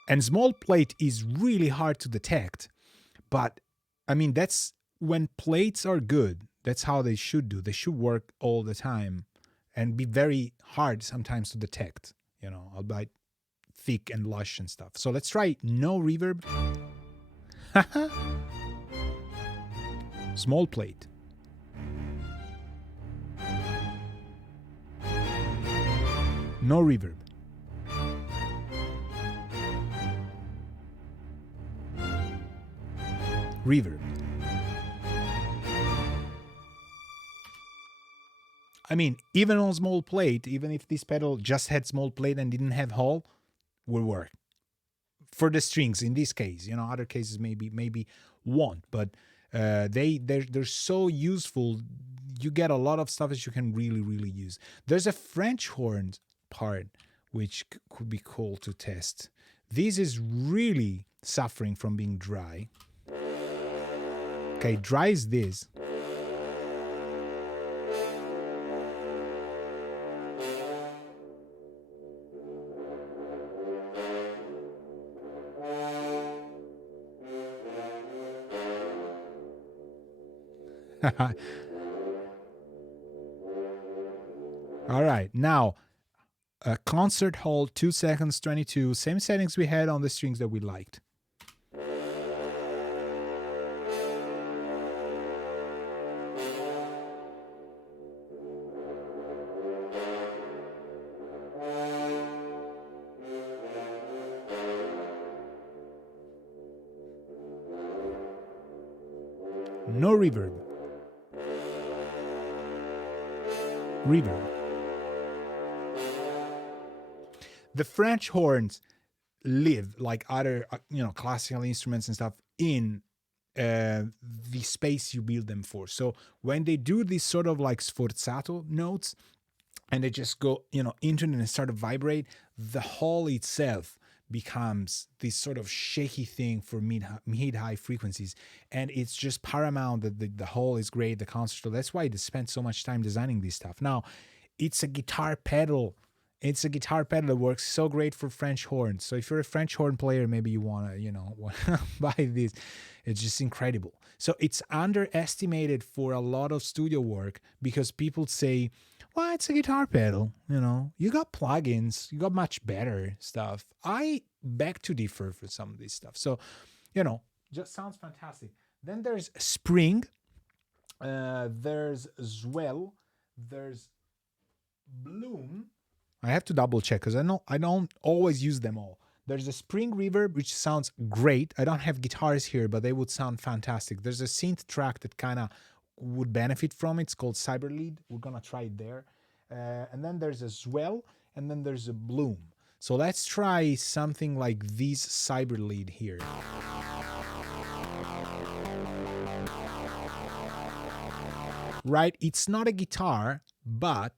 And small plate is really hard to detect, but I mean, that's when plates are good, that's how they should do. They should work all the time and be very hard sometimes to detect, albeit thick and lush and stuff. So let's try no reverb. Small plate. No reverb. Reverb. I mean, even on small plate, even if this pedal just had small plate and didn't have hall, will work. For the strings in this case, other cases maybe won't, but they're so useful. You get a lot of stuff that you can really, really use. There's a French horn part which could be cool to test. This is really suffering from being dry. Okay, dry is this. All right, now a concert hall 2 seconds 22, same settings we had on the strings that we liked. No reverb. Reverb. The French horns live like other, classical instruments and stuff in the space you build them for. So when they do these sort of like sforzato notes and they just go, into it and start to vibrate, the hall itself becomes this sort of shaky thing for mid-high frequencies, and it's just paramount that the hall is great, the concerto. That's why they spent so much time designing this stuff. Now, it's a guitar pedal It's a guitar pedal that works so great for French horns. So if you're a French horn player, maybe you want to, buy this. It's just incredible. So it's underestimated for a lot of studio work because people say, well, it's a guitar pedal. You got plugins, you got much better stuff. I beg to differ for some of this stuff. So, just sounds fantastic. Then there's Spring, there's Zwell, there's Bloom. I have to double check because I don't always use them all. There's a Spring Reverb, which sounds great. I don't have guitars here, but they would sound fantastic. There's a synth track that kind of would benefit from it. It's called Cyberlead. We're going to try it there. And then there's a Swell, and then there's a Bloom. So let's try something like this Cyberlead here. Right? It's not a guitar, but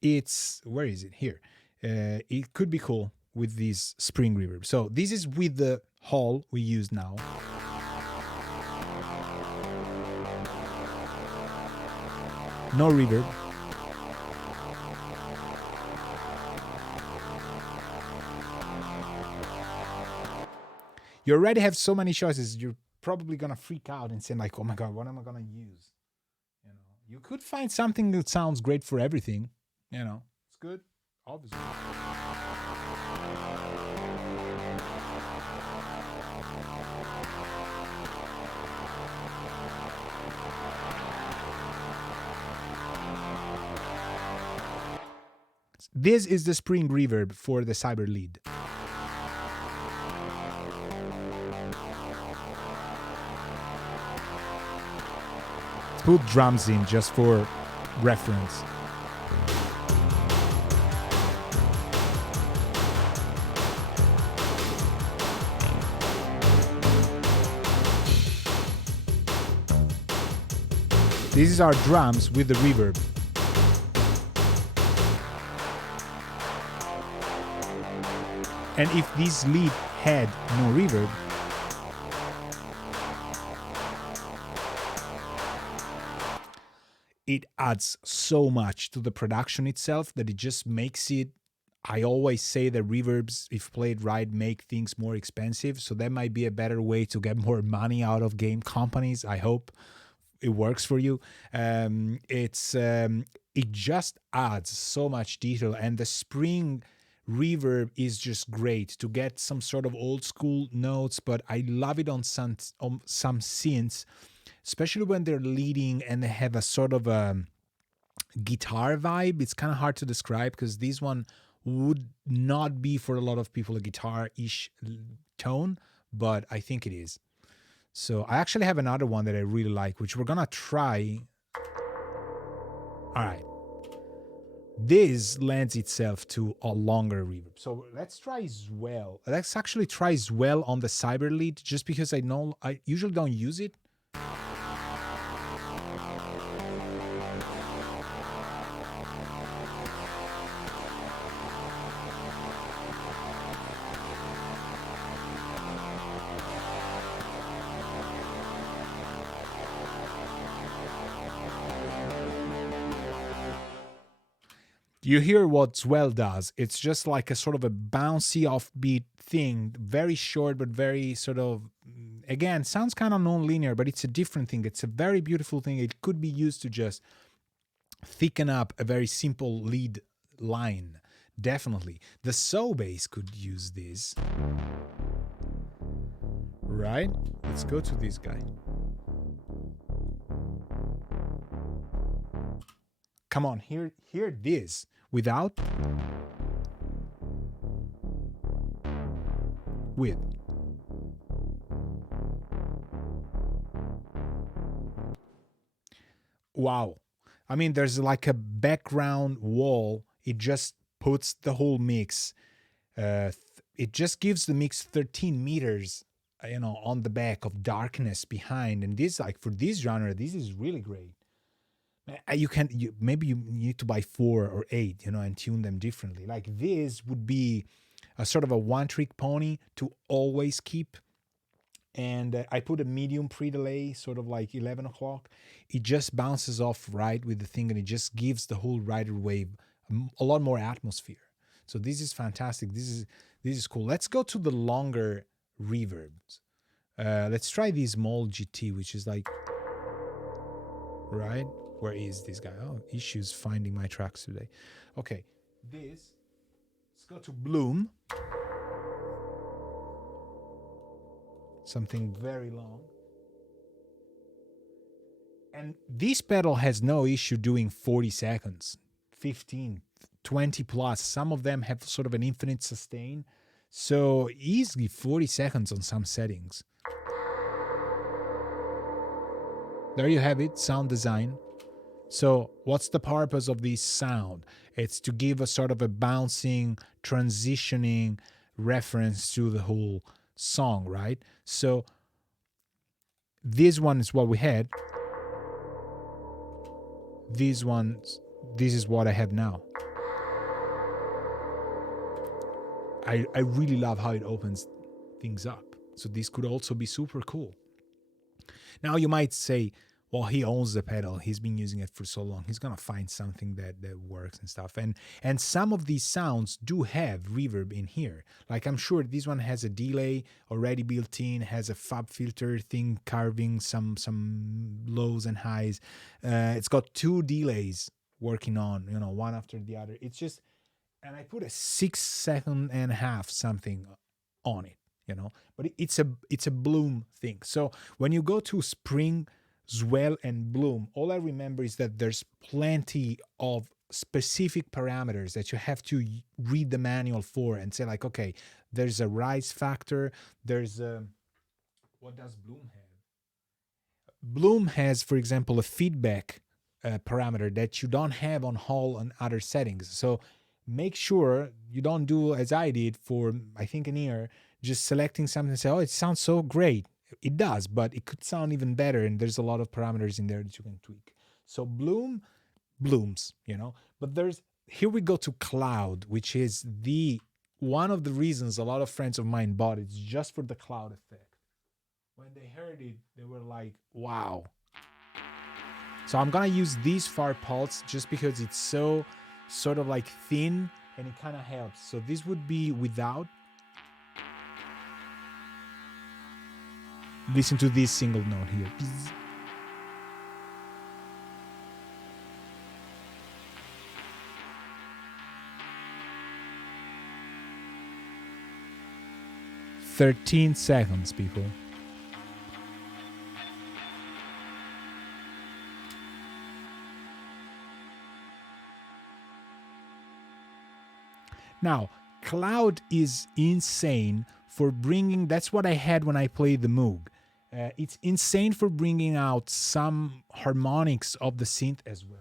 it's, where is it? Here. It could be cool with this Spring Reverb. So this is with the hall we use now. No reverb. You already have so many choices. You're probably gonna freak out and say like, oh my god, what am I gonna use? You could find something that sounds great for everything. It's good, obviously. This is the Spring Reverb for the Cyberlead. Put drums in just for reference. This is our drums with the reverb. And if this lead had no reverb, it adds so much to the production itself that it just makes it. I always say that reverbs, if played right, make things more expensive. So that might be a better way to get more money out of game companies. I hope it works for you. It just adds so much detail, and the Spring Reverb is just great to get some sort of old school notes. But I love it on some synths, especially when they're leading and they have a sort of a guitar vibe. It's kind of hard to describe because this one would not be for a lot of people a guitar-ish tone, but I think it is. So I actually have another one that I really like, which we're gonna try. All right. This lends itself to a longer reverb. So let's try Zwell. Let's actually try Zwell on the Cyberlead, just because I know I usually don't use it. You hear what Zwell does. It's just like a sort of a bouncy offbeat thing, very short, but very sort of, again, sounds kind of non-linear, but it's a different thing. It's a very beautiful thing. It could be used to just thicken up a very simple lead line. Definitely. The So bass could use this. Right? Let's go to this guy. Come on, hear this without, with. Wow. I mean, there's like a background wall. It just puts the whole mix. It just gives the mix 13 meters, on the back of darkness behind. And this, like for this genre, this is really great. Maybe you need to buy 4 or 8, and tune them differently. Like this would be a sort of a one-trick pony to always keep. And I put a medium pre-delay, sort of like 11 o'clock. It just bounces off right with the thing, and it just gives the whole rider wave a lot more atmosphere. So this is fantastic. This is cool. Let's go to the longer reverbs. Let's try the small GT, which is like, right? Where is this guy? Oh, issues finding my tracks today. Okay, this. Let's go to Bloom. Something very long. And this pedal has no issue doing 40 seconds, 15, 20 plus. Some of them have sort of an infinite sustain. So easily 40 seconds on some settings. There you have it, sound design. So what's the purpose of this sound? It's to give a sort of a bouncing, transitioning reference to the whole song, right? So this one is what we had. This is what I have now. I really love how it opens things up. So this could also be super cool. Now you might say, well, he owns the pedal. He's been using it for so long. He's gonna find something that works and stuff. And some of these sounds do have reverb in here. Like I'm sure this one has a delay already built in, has a fab filter thing carving some lows and highs. It's got 2 delays working on, one after the other. It's just, and I put a 6.5 something on it, but it's a Bloom thing. So when you go to Spring, Swell, and Bloom, all I remember is that there's plenty of specific parameters that you have to read the manual for and say like, okay, there's a rise factor, there's a, what does Bloom have? Bloom has, for example, a feedback parameter that you don't have on Hall and other settings. So make sure you don't do as I did for, I think, an year, just selecting something and say, oh, it sounds so great. It does, but it could sound even better. And there's a lot of parameters in there that you can tweak. So Bloom blooms, but here we go to Cloud, which is one of the reasons a lot of friends of mine bought it, just for the cloud effect. When they heard it, they were like, wow. So I'm going to use these far pulse just because it's so sort of like thin and it kind of helps. So this would be without. Listen to this single note here. Bzz. "13 seconds, people." Now, Cloud is insane for bringing, that's what I had when I played the Moog. It's insane for bringing out some harmonics of the synth as well.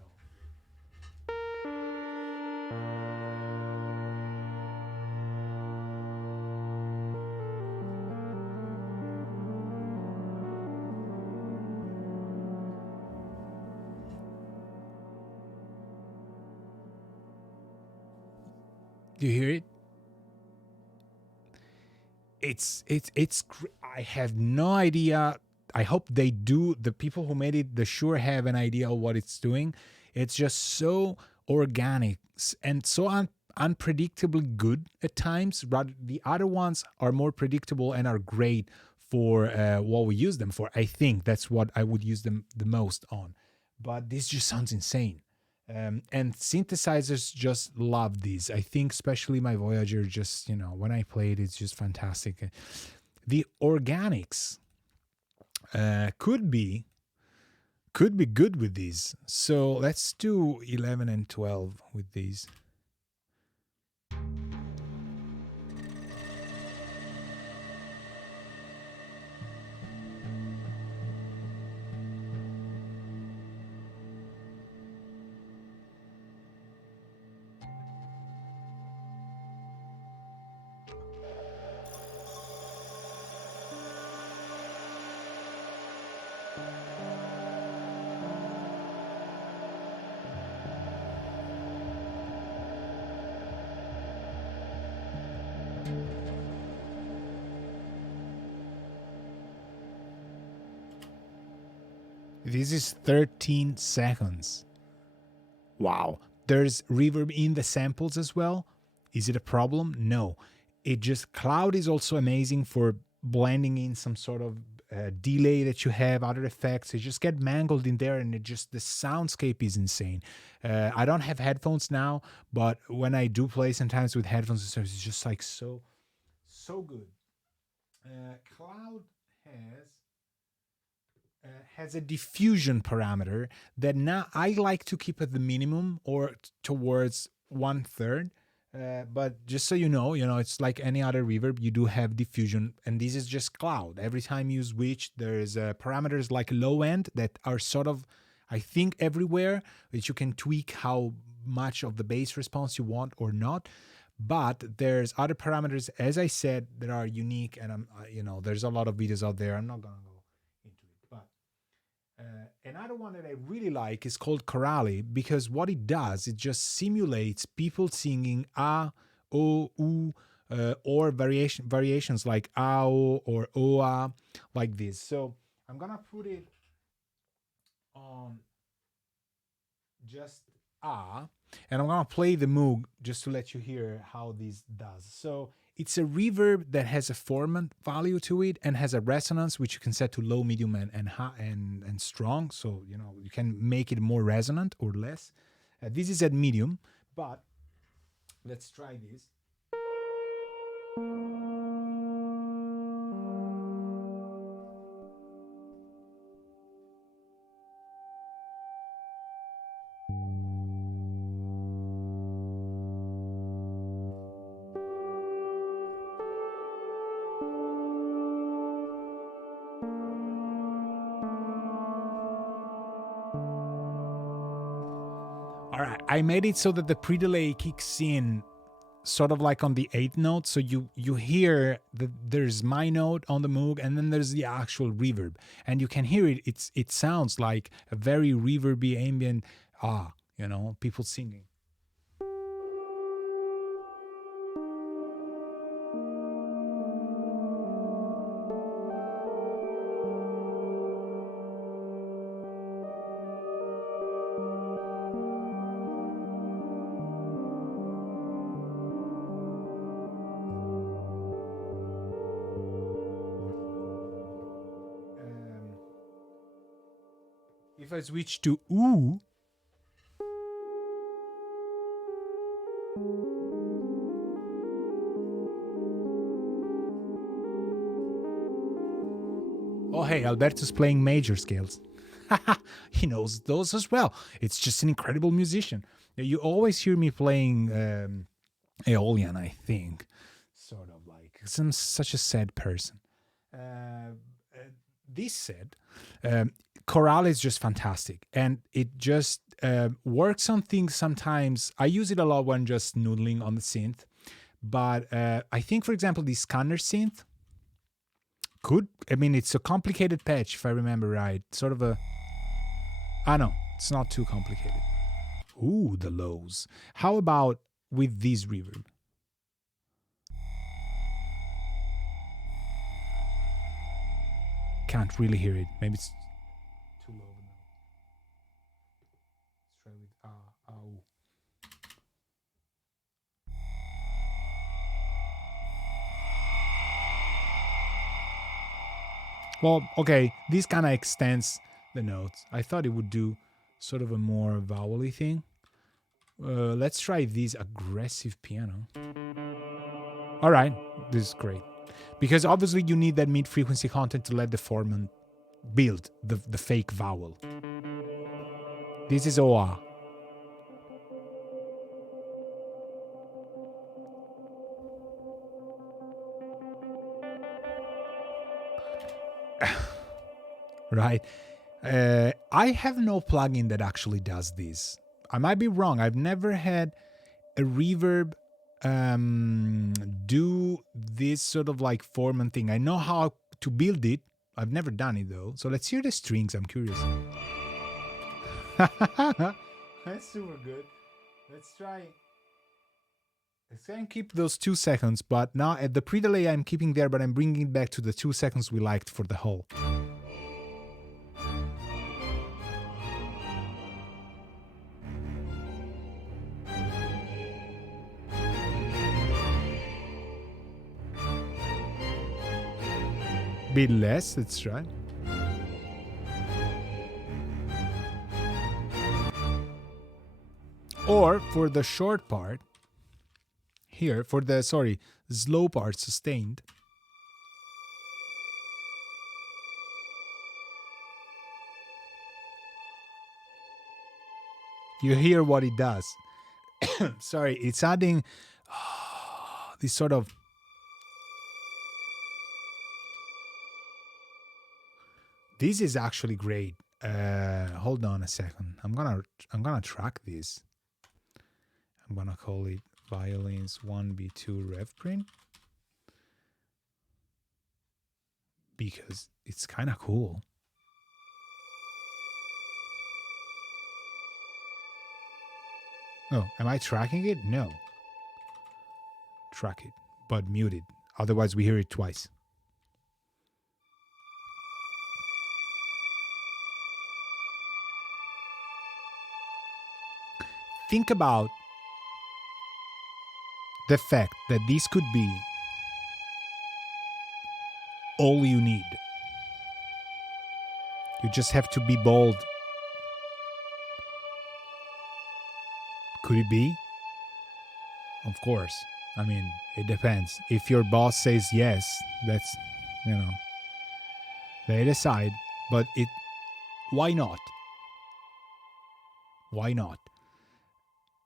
Do you hear it? It's I have no idea. I hope they do. The people who made it, they sure have an idea of what it's doing. It's just so organic and so unpredictably good at times. Rather, the other ones are more predictable and are great for what we use them for. I think that's what I would use them the most on. But this just sounds insane. And synthesizers just love these. I think especially my Voyager, just, when I play it, it's just fantastic. The organics could be good with these. So let's do 11 and 12 with these. This is 13 seconds. Wow. there's reverb in the samples as well. Is it a problem? No. It just, Cloud is also amazing for blending in some sort of delay that you have, other effects. They just get mangled in there, and the soundscape is insane. I don't have headphones now, but when I do play sometimes with headphones, it's just like so good. Cloud has a diffusion parameter that now I like to keep at the minimum or towards 1/3. But just so you know, it's like any other reverb. You do have diffusion, and this is just Cloud. Every time you switch, there's parameters like low end that are sort of, I think, everywhere, which you can tweak how much of the bass response you want or not. But there's other parameters, as I said, that are unique, and there's a lot of videos out there. I'm not gonna go into it, but another one that I really like is called Corali, because what it does, it just simulates people singing ah, oh, ooh, or variations like ow or oa, like this. So I'm gonna put it on just ah, and I'm gonna play the Moog just to let you hear how this does. So it's a reverb that has a formant value to it and has a resonance which you can set to low, medium, and high and strong. So you can make it more resonant or less. This is at medium, but let's try this. All right, I made it so that the pre-delay kicks in sort of like on the 8th note, so you hear that there's my note on the Moog, and then there's the actual reverb, and you can hear it. It sounds like a very reverby ambient people singing. If I switch to ooh, oh hey, Alberto's playing major scales. He knows those as well. It's just an incredible musician. You always hear me playing Aeolian, I think, sort of like such a sad person. This said, Corali is just fantastic, and it just works on things sometimes. I use it a lot when just noodling on the synth, but I think, for example, the scanner synth it's a complicated patch, if I remember right. Sort of a, no, it's not too complicated. Ooh, the lows. How about with this reverb? Can't really hear it. Maybe it's too low now. Let's try with ow. Well, okay, this kind of extends the notes. I thought it would do sort of a more vowel-y thing. Let's try this aggressive piano. All right, this is great. Because obviously you need that mid-frequency content to let the formant build the fake vowel. This is OA. Right? I have no plugin that actually does this. I might be wrong. I've never had a reverb do this sort of like formant thing. I know how to build it. I've never done it though. So let's hear the strings. I'm curious. That's super good. Let's try and keep those 2 seconds, but now at the pre-delay I'm keeping there, but I'm bringing it back to the 2 seconds we liked for the whole. bit less. Let's try. Or for the short part, here, for the, slow part, sustained. You hear what it does. Sorry, it's adding this sort of. This is actually great. Hold on a second. I'm gonna track this. I'm gonna call it violins 1B2 rev print because it's kind of cool. Oh, am I tracking it? No. Track it, but mute it. Otherwise, we hear it twice. Think about the fact that this could be all you need. You just have to be bold. Could it be? Of course. I mean, it depends. If your boss says yes, that's, they decide. But why not? Why not?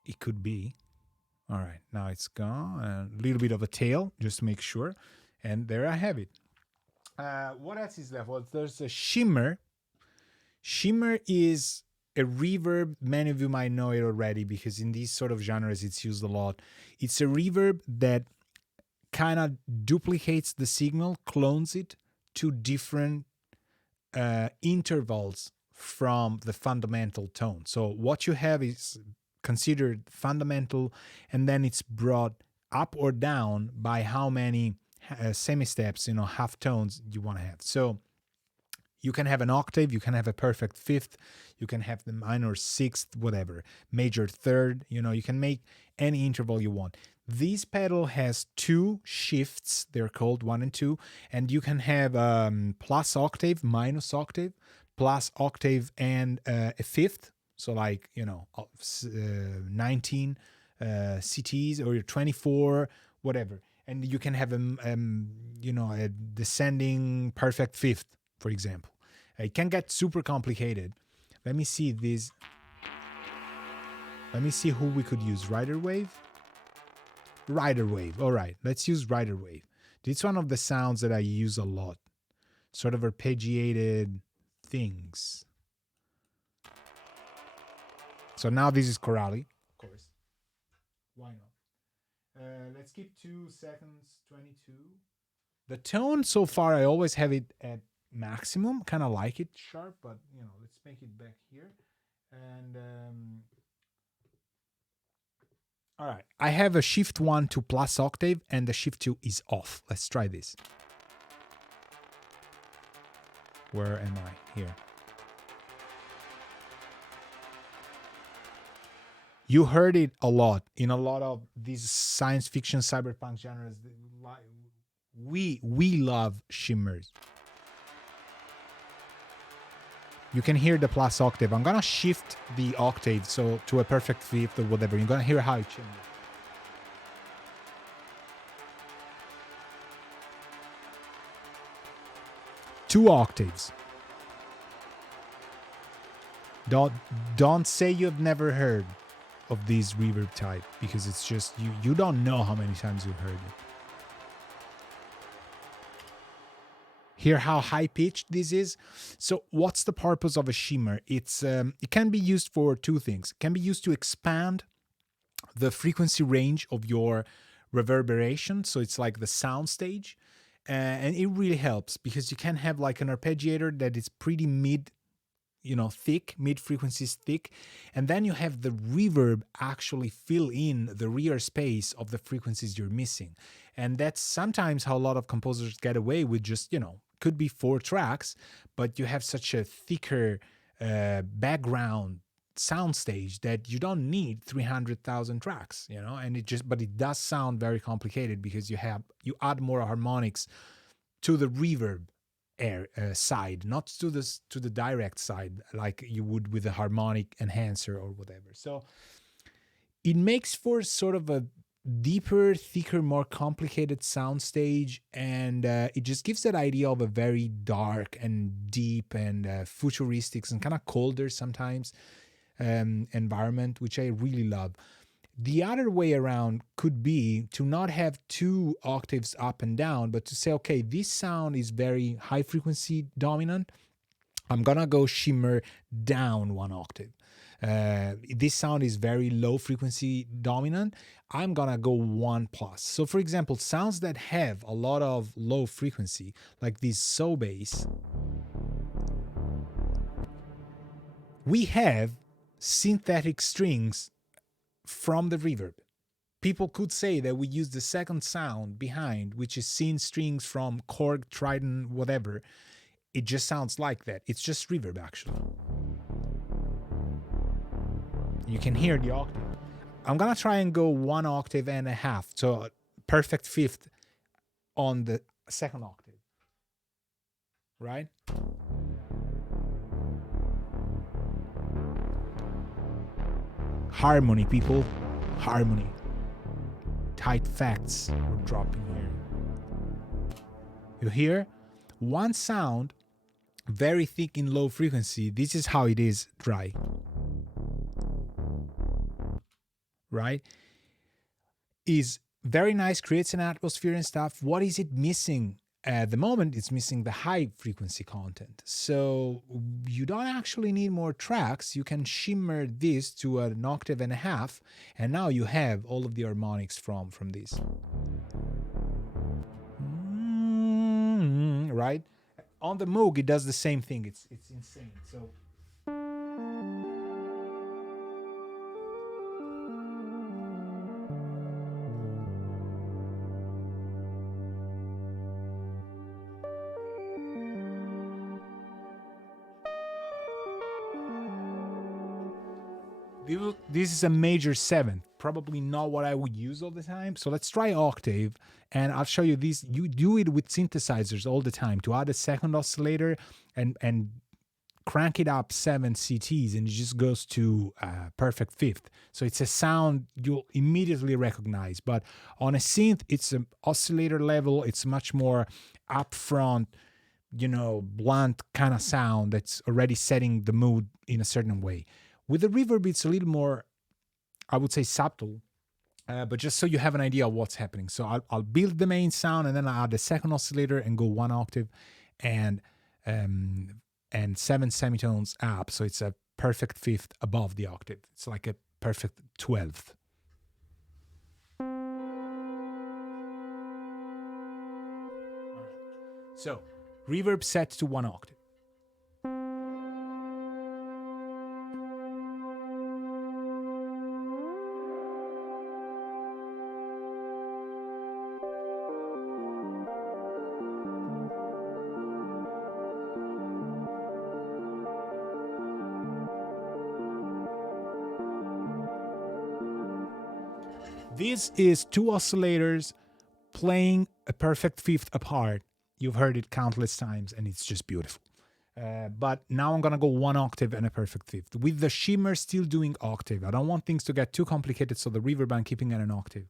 It could be. All right, now it's gone. A little bit of a tail, just to make sure. And there I have it. What else is left? Well, there's a shimmer. Shimmer is a reverb. Many of you might know it already because in these sort of genres it's used a lot. It's a reverb that kind of duplicates the signal, clones it to different intervals from the fundamental tone. So what you have is considered fundamental, and then it's brought up or down by how many semi-steps, half tones you want to have. So you can have an octave, you can have a perfect fifth, you can have the minor sixth, whatever, major third, you can make any interval you want. This pedal has two shifts, they're called 1 and 2, and you can have plus octave, minus octave, plus octave and a fifth. So like, 19 CTs or 24, whatever. And you can have a descending perfect fifth, for example. It can get super complicated. Let me see this. Let me see who we could use. Rider Wave? Rider Wave. All right, let's use Rider Wave. It's one of the sounds that I use a lot. Sort of arpeggiated things. So now this is Corali, of course. Why not? Let's keep 2 seconds, 22. The tone so far, I always have it at maximum. Kind of like it sharp, but let's make it back here. And all right, I have a shift 1 to plus octave, and the shift 2 is off. Let's try this. Where am I? Here. You heard it a lot in a lot of these science fiction, cyberpunk genres. We love shimmers. You can hear the plus octave. I'm gonna shift the octave so to a perfect fifth or whatever. You're gonna hear how it changes. Two octaves. Don't say you've never heard of this reverb type because it's just you don't know how many times you've heard it. Hear how high pitched this is. So what's the purpose of a shimmer? It's it can be used for two things. It can be used to expand the frequency range of your reverberation, so it's like the sound stage, and it really helps because you can have like an arpeggiator that is pretty thick, mid frequencies thick, and then you have the reverb actually fill in the rear space of the frequencies you're missing. And that's sometimes how a lot of composers get away with just, could be 4 tracks, but you have such a thicker background soundstage that you don't need 300,000 tracks, and but it does sound very complicated because you add more harmonics to the reverb side, not to the direct side like you would with a harmonic enhancer or whatever. So it makes for sort of a deeper, thicker, more complicated soundstage, and it just gives that idea of a very dark and deep and futuristic and kind of colder sometimes environment, which I really love. The other way around could be to not have two octaves up and down, but to say, okay, this sound is very high frequency dominant. I'm gonna go shimmer down one octave. This sound is very low frequency dominant. I'm gonna go one plus. So for example, sounds that have a lot of low frequency, like this so bass, we have synthetic strings from the reverb. People could say that we use the second sound behind, which is synth strings from Korg, Trident, whatever. It just sounds like that. It's just reverb, actually. You can hear the octave. I'm gonna try and go 1.5 octaves, so perfect fifth on the second octave, right? Harmony, people, harmony. Tight facts we're dropping here. You hear one sound very thick in low frequency. This is how it is dry, right? Is very nice, creates an atmosphere and stuff. What is it missing? At the moment, it's missing the high frequency content. So you don't actually need more tracks. You can shimmer this to 1.5 octaves, and now you have all of the harmonics from this. Right? On the Moog, it does the same thing. It's insane. So this is a major seventh, probably not what I would use all the time. So let's try octave, and I'll show you this. You do it with synthesizers all the time to add a second oscillator and crank it up 7 CTs, and it just goes to perfect fifth. So it's a sound you'll immediately recognize. But on a synth, it's an oscillator level. It's much more upfront, blunt kind of sound that's already setting the mood in a certain way. With the reverb, it's a little more, I would say, subtle, but just so you have an idea of what's happening. So I'll build the main sound, and then I add the second oscillator and go 1 octave and 7 semitones up. So it's a perfect fifth above the octave. It's like a perfect 12th. So reverb set to 1 octave. This is 2 oscillators playing a perfect fifth apart. You've heard it countless times, and it's just beautiful. But now I'm going to go 1 octave and a perfect fifth. With the shimmer still doing octave. I don't want things to get too complicated, so the reverb I'm keeping at an octave.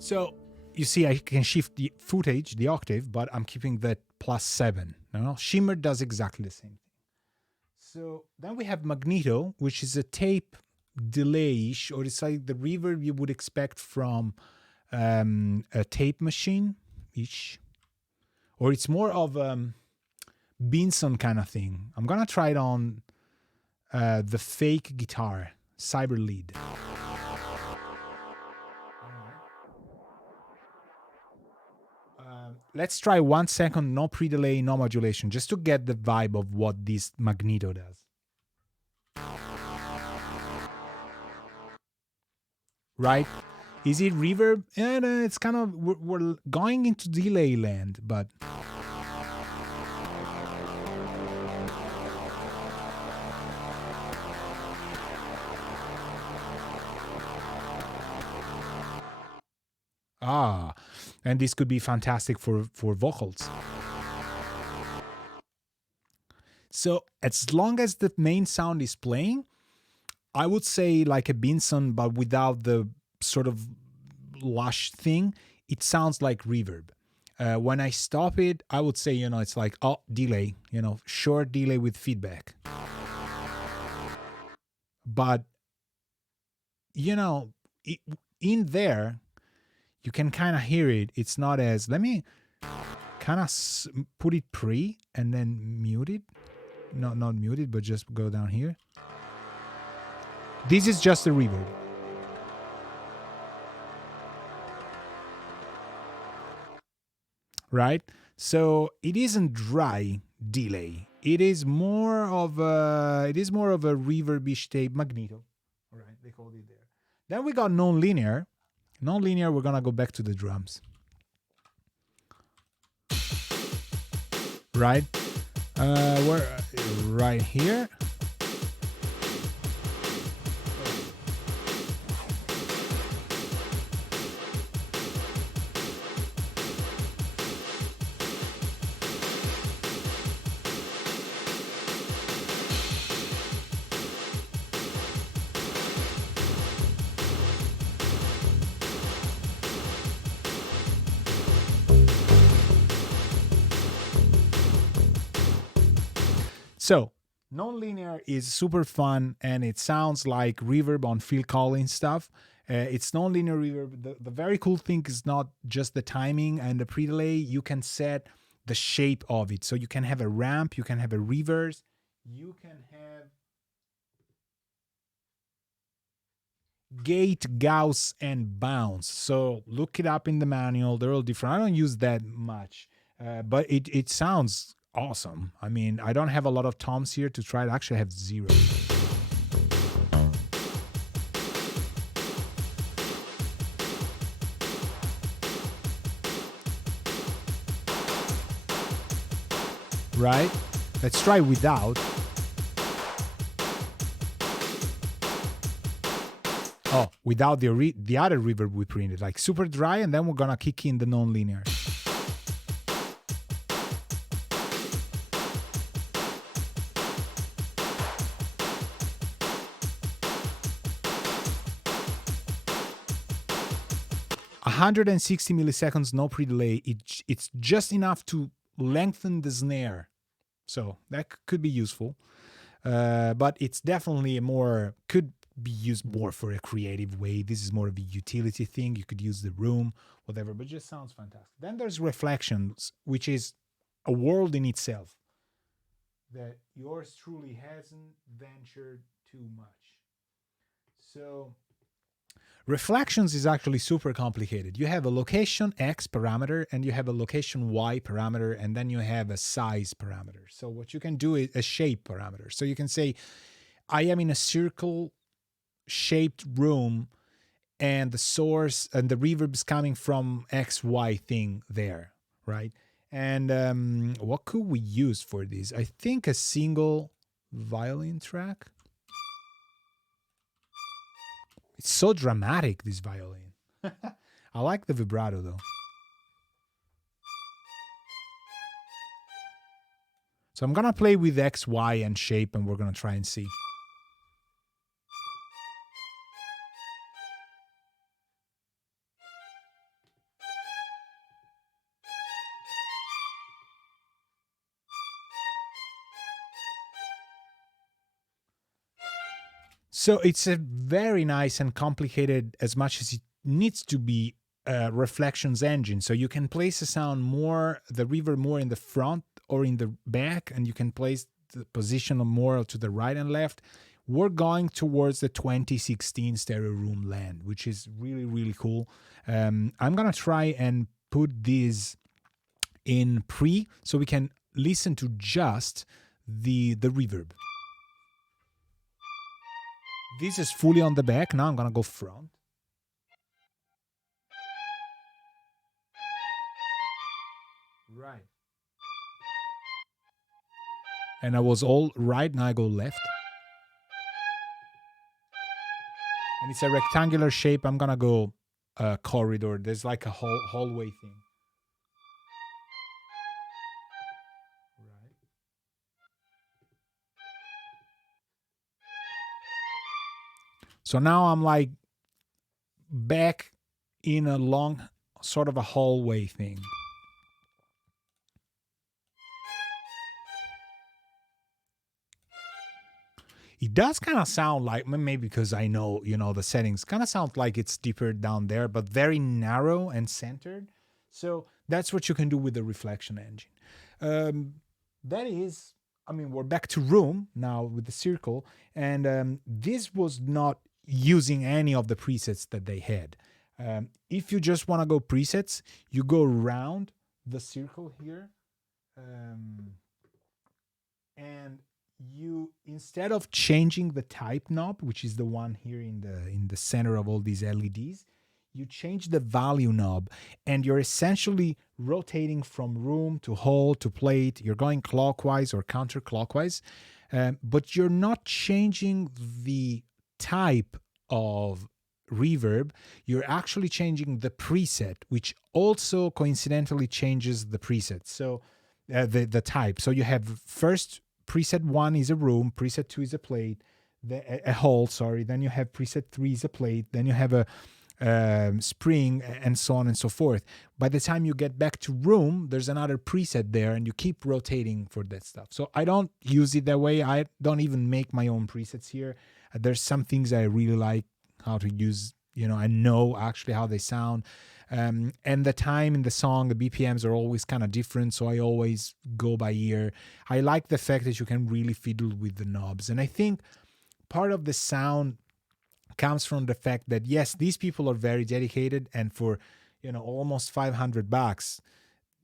So you see, I can shift the footage, the octave, but I'm keeping that +7. Shimmer does exactly the same thing. So then we have magneto, which is a tape delay-ish, or it's like the reverb you would expect from a tape machine-ish. Or it's more of a Benson kind of thing. I'm going to try it on the fake guitar, Cyber Lead. Let's try 1 second, no pre-delay, no modulation, just to get the vibe of what this magneto does. Right? Is it reverb? And it's kind of we're going into delay land, but and this could be fantastic for vocals. So as long as the main sound is playing, I would say like a Benson, but without the sort of lush thing. It sounds like reverb. When I stop it, I would say, it's like, oh, delay, short delay with feedback. But, in there, you can kind of hear it. It's not as, let me kind of put it pre and then mute it. Not mute it, but just go down here. This is just a reverb. Right? So it isn't dry delay. It is more of a reverbish tape magneto. All right, they called it there. Then we got non-linear. Non-linear, we're gonna go back to the drums. Right? We're right here. So, non-linear is super fun, and it sounds like reverb on Phil Collins stuff. It's non-linear reverb. The very cool thing is not just the timing and the pre-delay. You can set the shape of it. So you can have a ramp, you can have a reverse, you can have gate, Gauss, and bounce. So look it up in the manual. They're all different. I don't use that much, but it sounds awesome. I mean, I don't have a lot of toms here to try it. I actually have 0. Right? Let's try without. Oh, without the other reverb we printed, like super dry, and then we're gonna kick in the non-linear. $160 milliseconds, no pre-delay. It's just enough to lengthen the snare, so that could be useful. But it's definitely could be used more for a creative way. This is more of a utility thing. You could use the room, whatever, but it just sounds fantastic. Then there's reflections, which is a world in itself that yours truly hasn't ventured too much. So reflections is actually super complicated. You have a location X parameter, and you have a location Y parameter, and then you have a size parameter. So what you can do is a shape parameter. So you can say, I am in a circle shaped room, and the source and the reverb is coming from XY thing there, right? And what could we use for this? I think a single violin track. It's so dramatic, this violin. I like the vibrato though. So I'm gonna play with X, Y, and shape, and we're gonna try and see. So it's a very nice and complicated, as much as it needs to be, reflections engine. So you can place the reverb more in the front or in the back, and you can place the position more to the right and left. We're going towards the 2016 stereo room land, which is really, really cool. I'm going to try and put this in pre so we can listen to just the reverb. This is fully on the back. Now I'm going to go front. Right. And I was all right. Now I go left. And it's a rectangular shape. I'm gonna go corridor. There's like a hallway thing. Right. So now I'm like back in a long sort of a hallway thing. It does kind of sound like, maybe because I know, the settings kind of sound like it's deeper down there, but very narrow and centered. So that's what you can do with the reflection engine. Um, that is, we're back to room now with the circle. And this was not using any of the presets that they had. If you just want to go presets, you go around the circle here. And you, instead of changing the type knob, which is the one here in the center of all these LEDs, you change the value knob, and you're essentially rotating from room to hall to plate. You're going clockwise or counterclockwise, but you're not changing the type of reverb. You're actually changing the preset, which also coincidentally changes the preset. So the type. So you have first preset 1 is a room, preset 2 is a plate, a hall, sorry. Then you have preset 3 is a plate. Then you have a spring, and so on and so forth. By the time you get back to room, there's another preset there, and you keep rotating for that stuff. So I don't use it that way. I don't even make my own presets here. There's some things I really like how to use. I know actually how they sound. And the time in the song, the BPMs are always kind of different, so I always go by ear. I like the fact that you can really fiddle with the knobs. And I think part of the sound comes from the fact that, yes, these people are very dedicated, and for almost $500,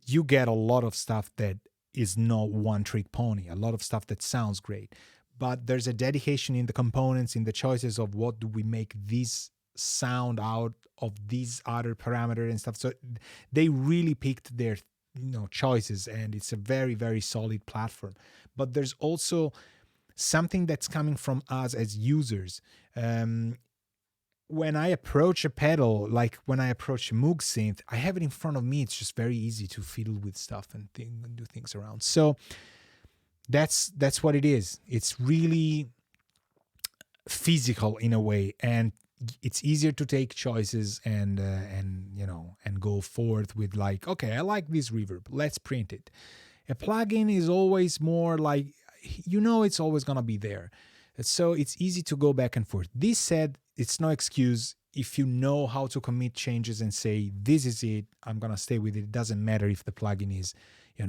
you get a lot of stuff that is not one trick pony, a lot of stuff that sounds great. But there's a dedication in the components, in the choices of what do we make this sound out of these other parameters and stuff. So they really picked their choices, and it's a very, very solid platform. But there's also something that's coming from us as users. When I approach a pedal, like when I approach a Moog synth, I have it in front of me. It's just very easy to fiddle with stuff and do things around. So that's what it is. It's really physical in a way, and it's easier to take choices and go forth with, like, okay, I like this reverb, let's print it. A plugin is always more like, it's always gonna be there, so it's easy to go back and forth. This said, it's no excuse if you know how to commit changes and say, this is it, I'm gonna stay with it. It doesn't matter if the plugin is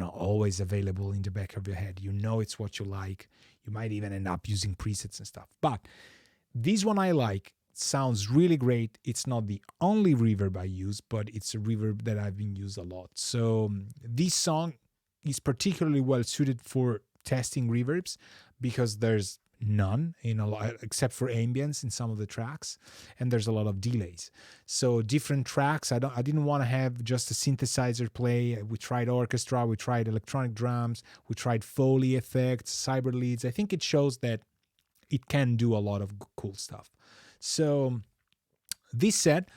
always available in the back of your head. It's what you like. You might even end up using presets and stuff, but this one I like. Sounds really great. It's not the only reverb I use, but it's a reverb that I've been used a lot. So this song is particularly well suited for testing reverbs because there's none, except for ambience in some of the tracks, and there's a lot of delays. So different tracks. I didn't want to have just a synthesizer play. We tried orchestra, we tried electronic drums, we tried Foley effects, cyber leads. I think it shows that it can do a lot of cool stuff. So this said,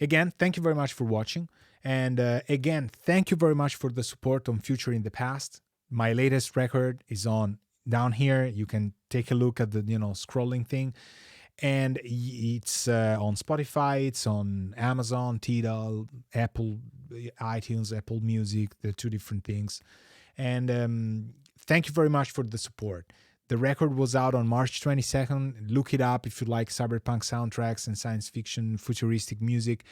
again, thank you very much for watching. And again, thank you very much for the support on Future in the Past. My latest record is on down here. You can take a look at the scrolling thing. And it's on Spotify, it's on Amazon, Tidal, Apple, iTunes, Apple Music, the two different things. And thank you very much for the support. The record was out on March 22nd. Look it up if you like cyberpunk soundtracks and science fiction, futuristic music.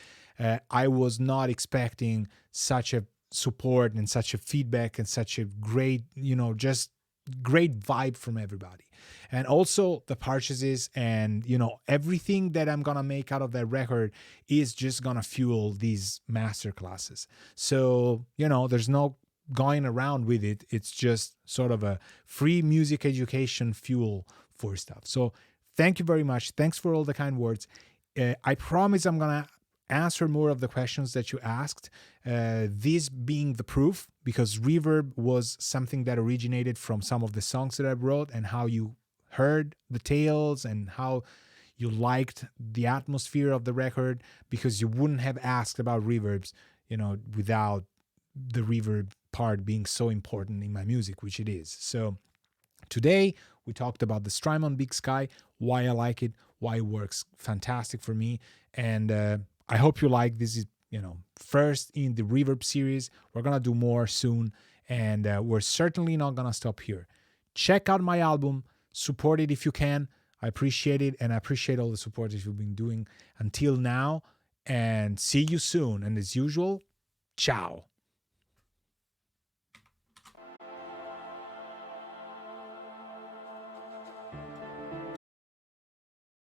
I was not expecting such a support and such a feedback and such a great, just great vibe from everybody. And also the purchases and, everything that I'm going to make out of that record is just going to fuel these master classes. So, there's no going around with it. It's just sort of a free music education fuel for stuff. So thank you very much. Thanks for all the kind words. I promise I'm gonna answer more of the questions that you asked. This being the proof, because reverb was something that originated from some of the songs that I wrote, and how you heard the tales and how you liked the atmosphere of the record, because you wouldn't have asked about reverbs, without the reverb part being so important in my music, which it is. So today we talked about the Strymon Big Sky, why I like it, why it works fantastic for me, and I hope you like this. Is first in the reverb series. We're gonna do more soon, and we're certainly not gonna stop here. Check out my album, support it if you can. I appreciate it, and I appreciate all the support that you've been doing until now. And see you soon. And as usual, ciao.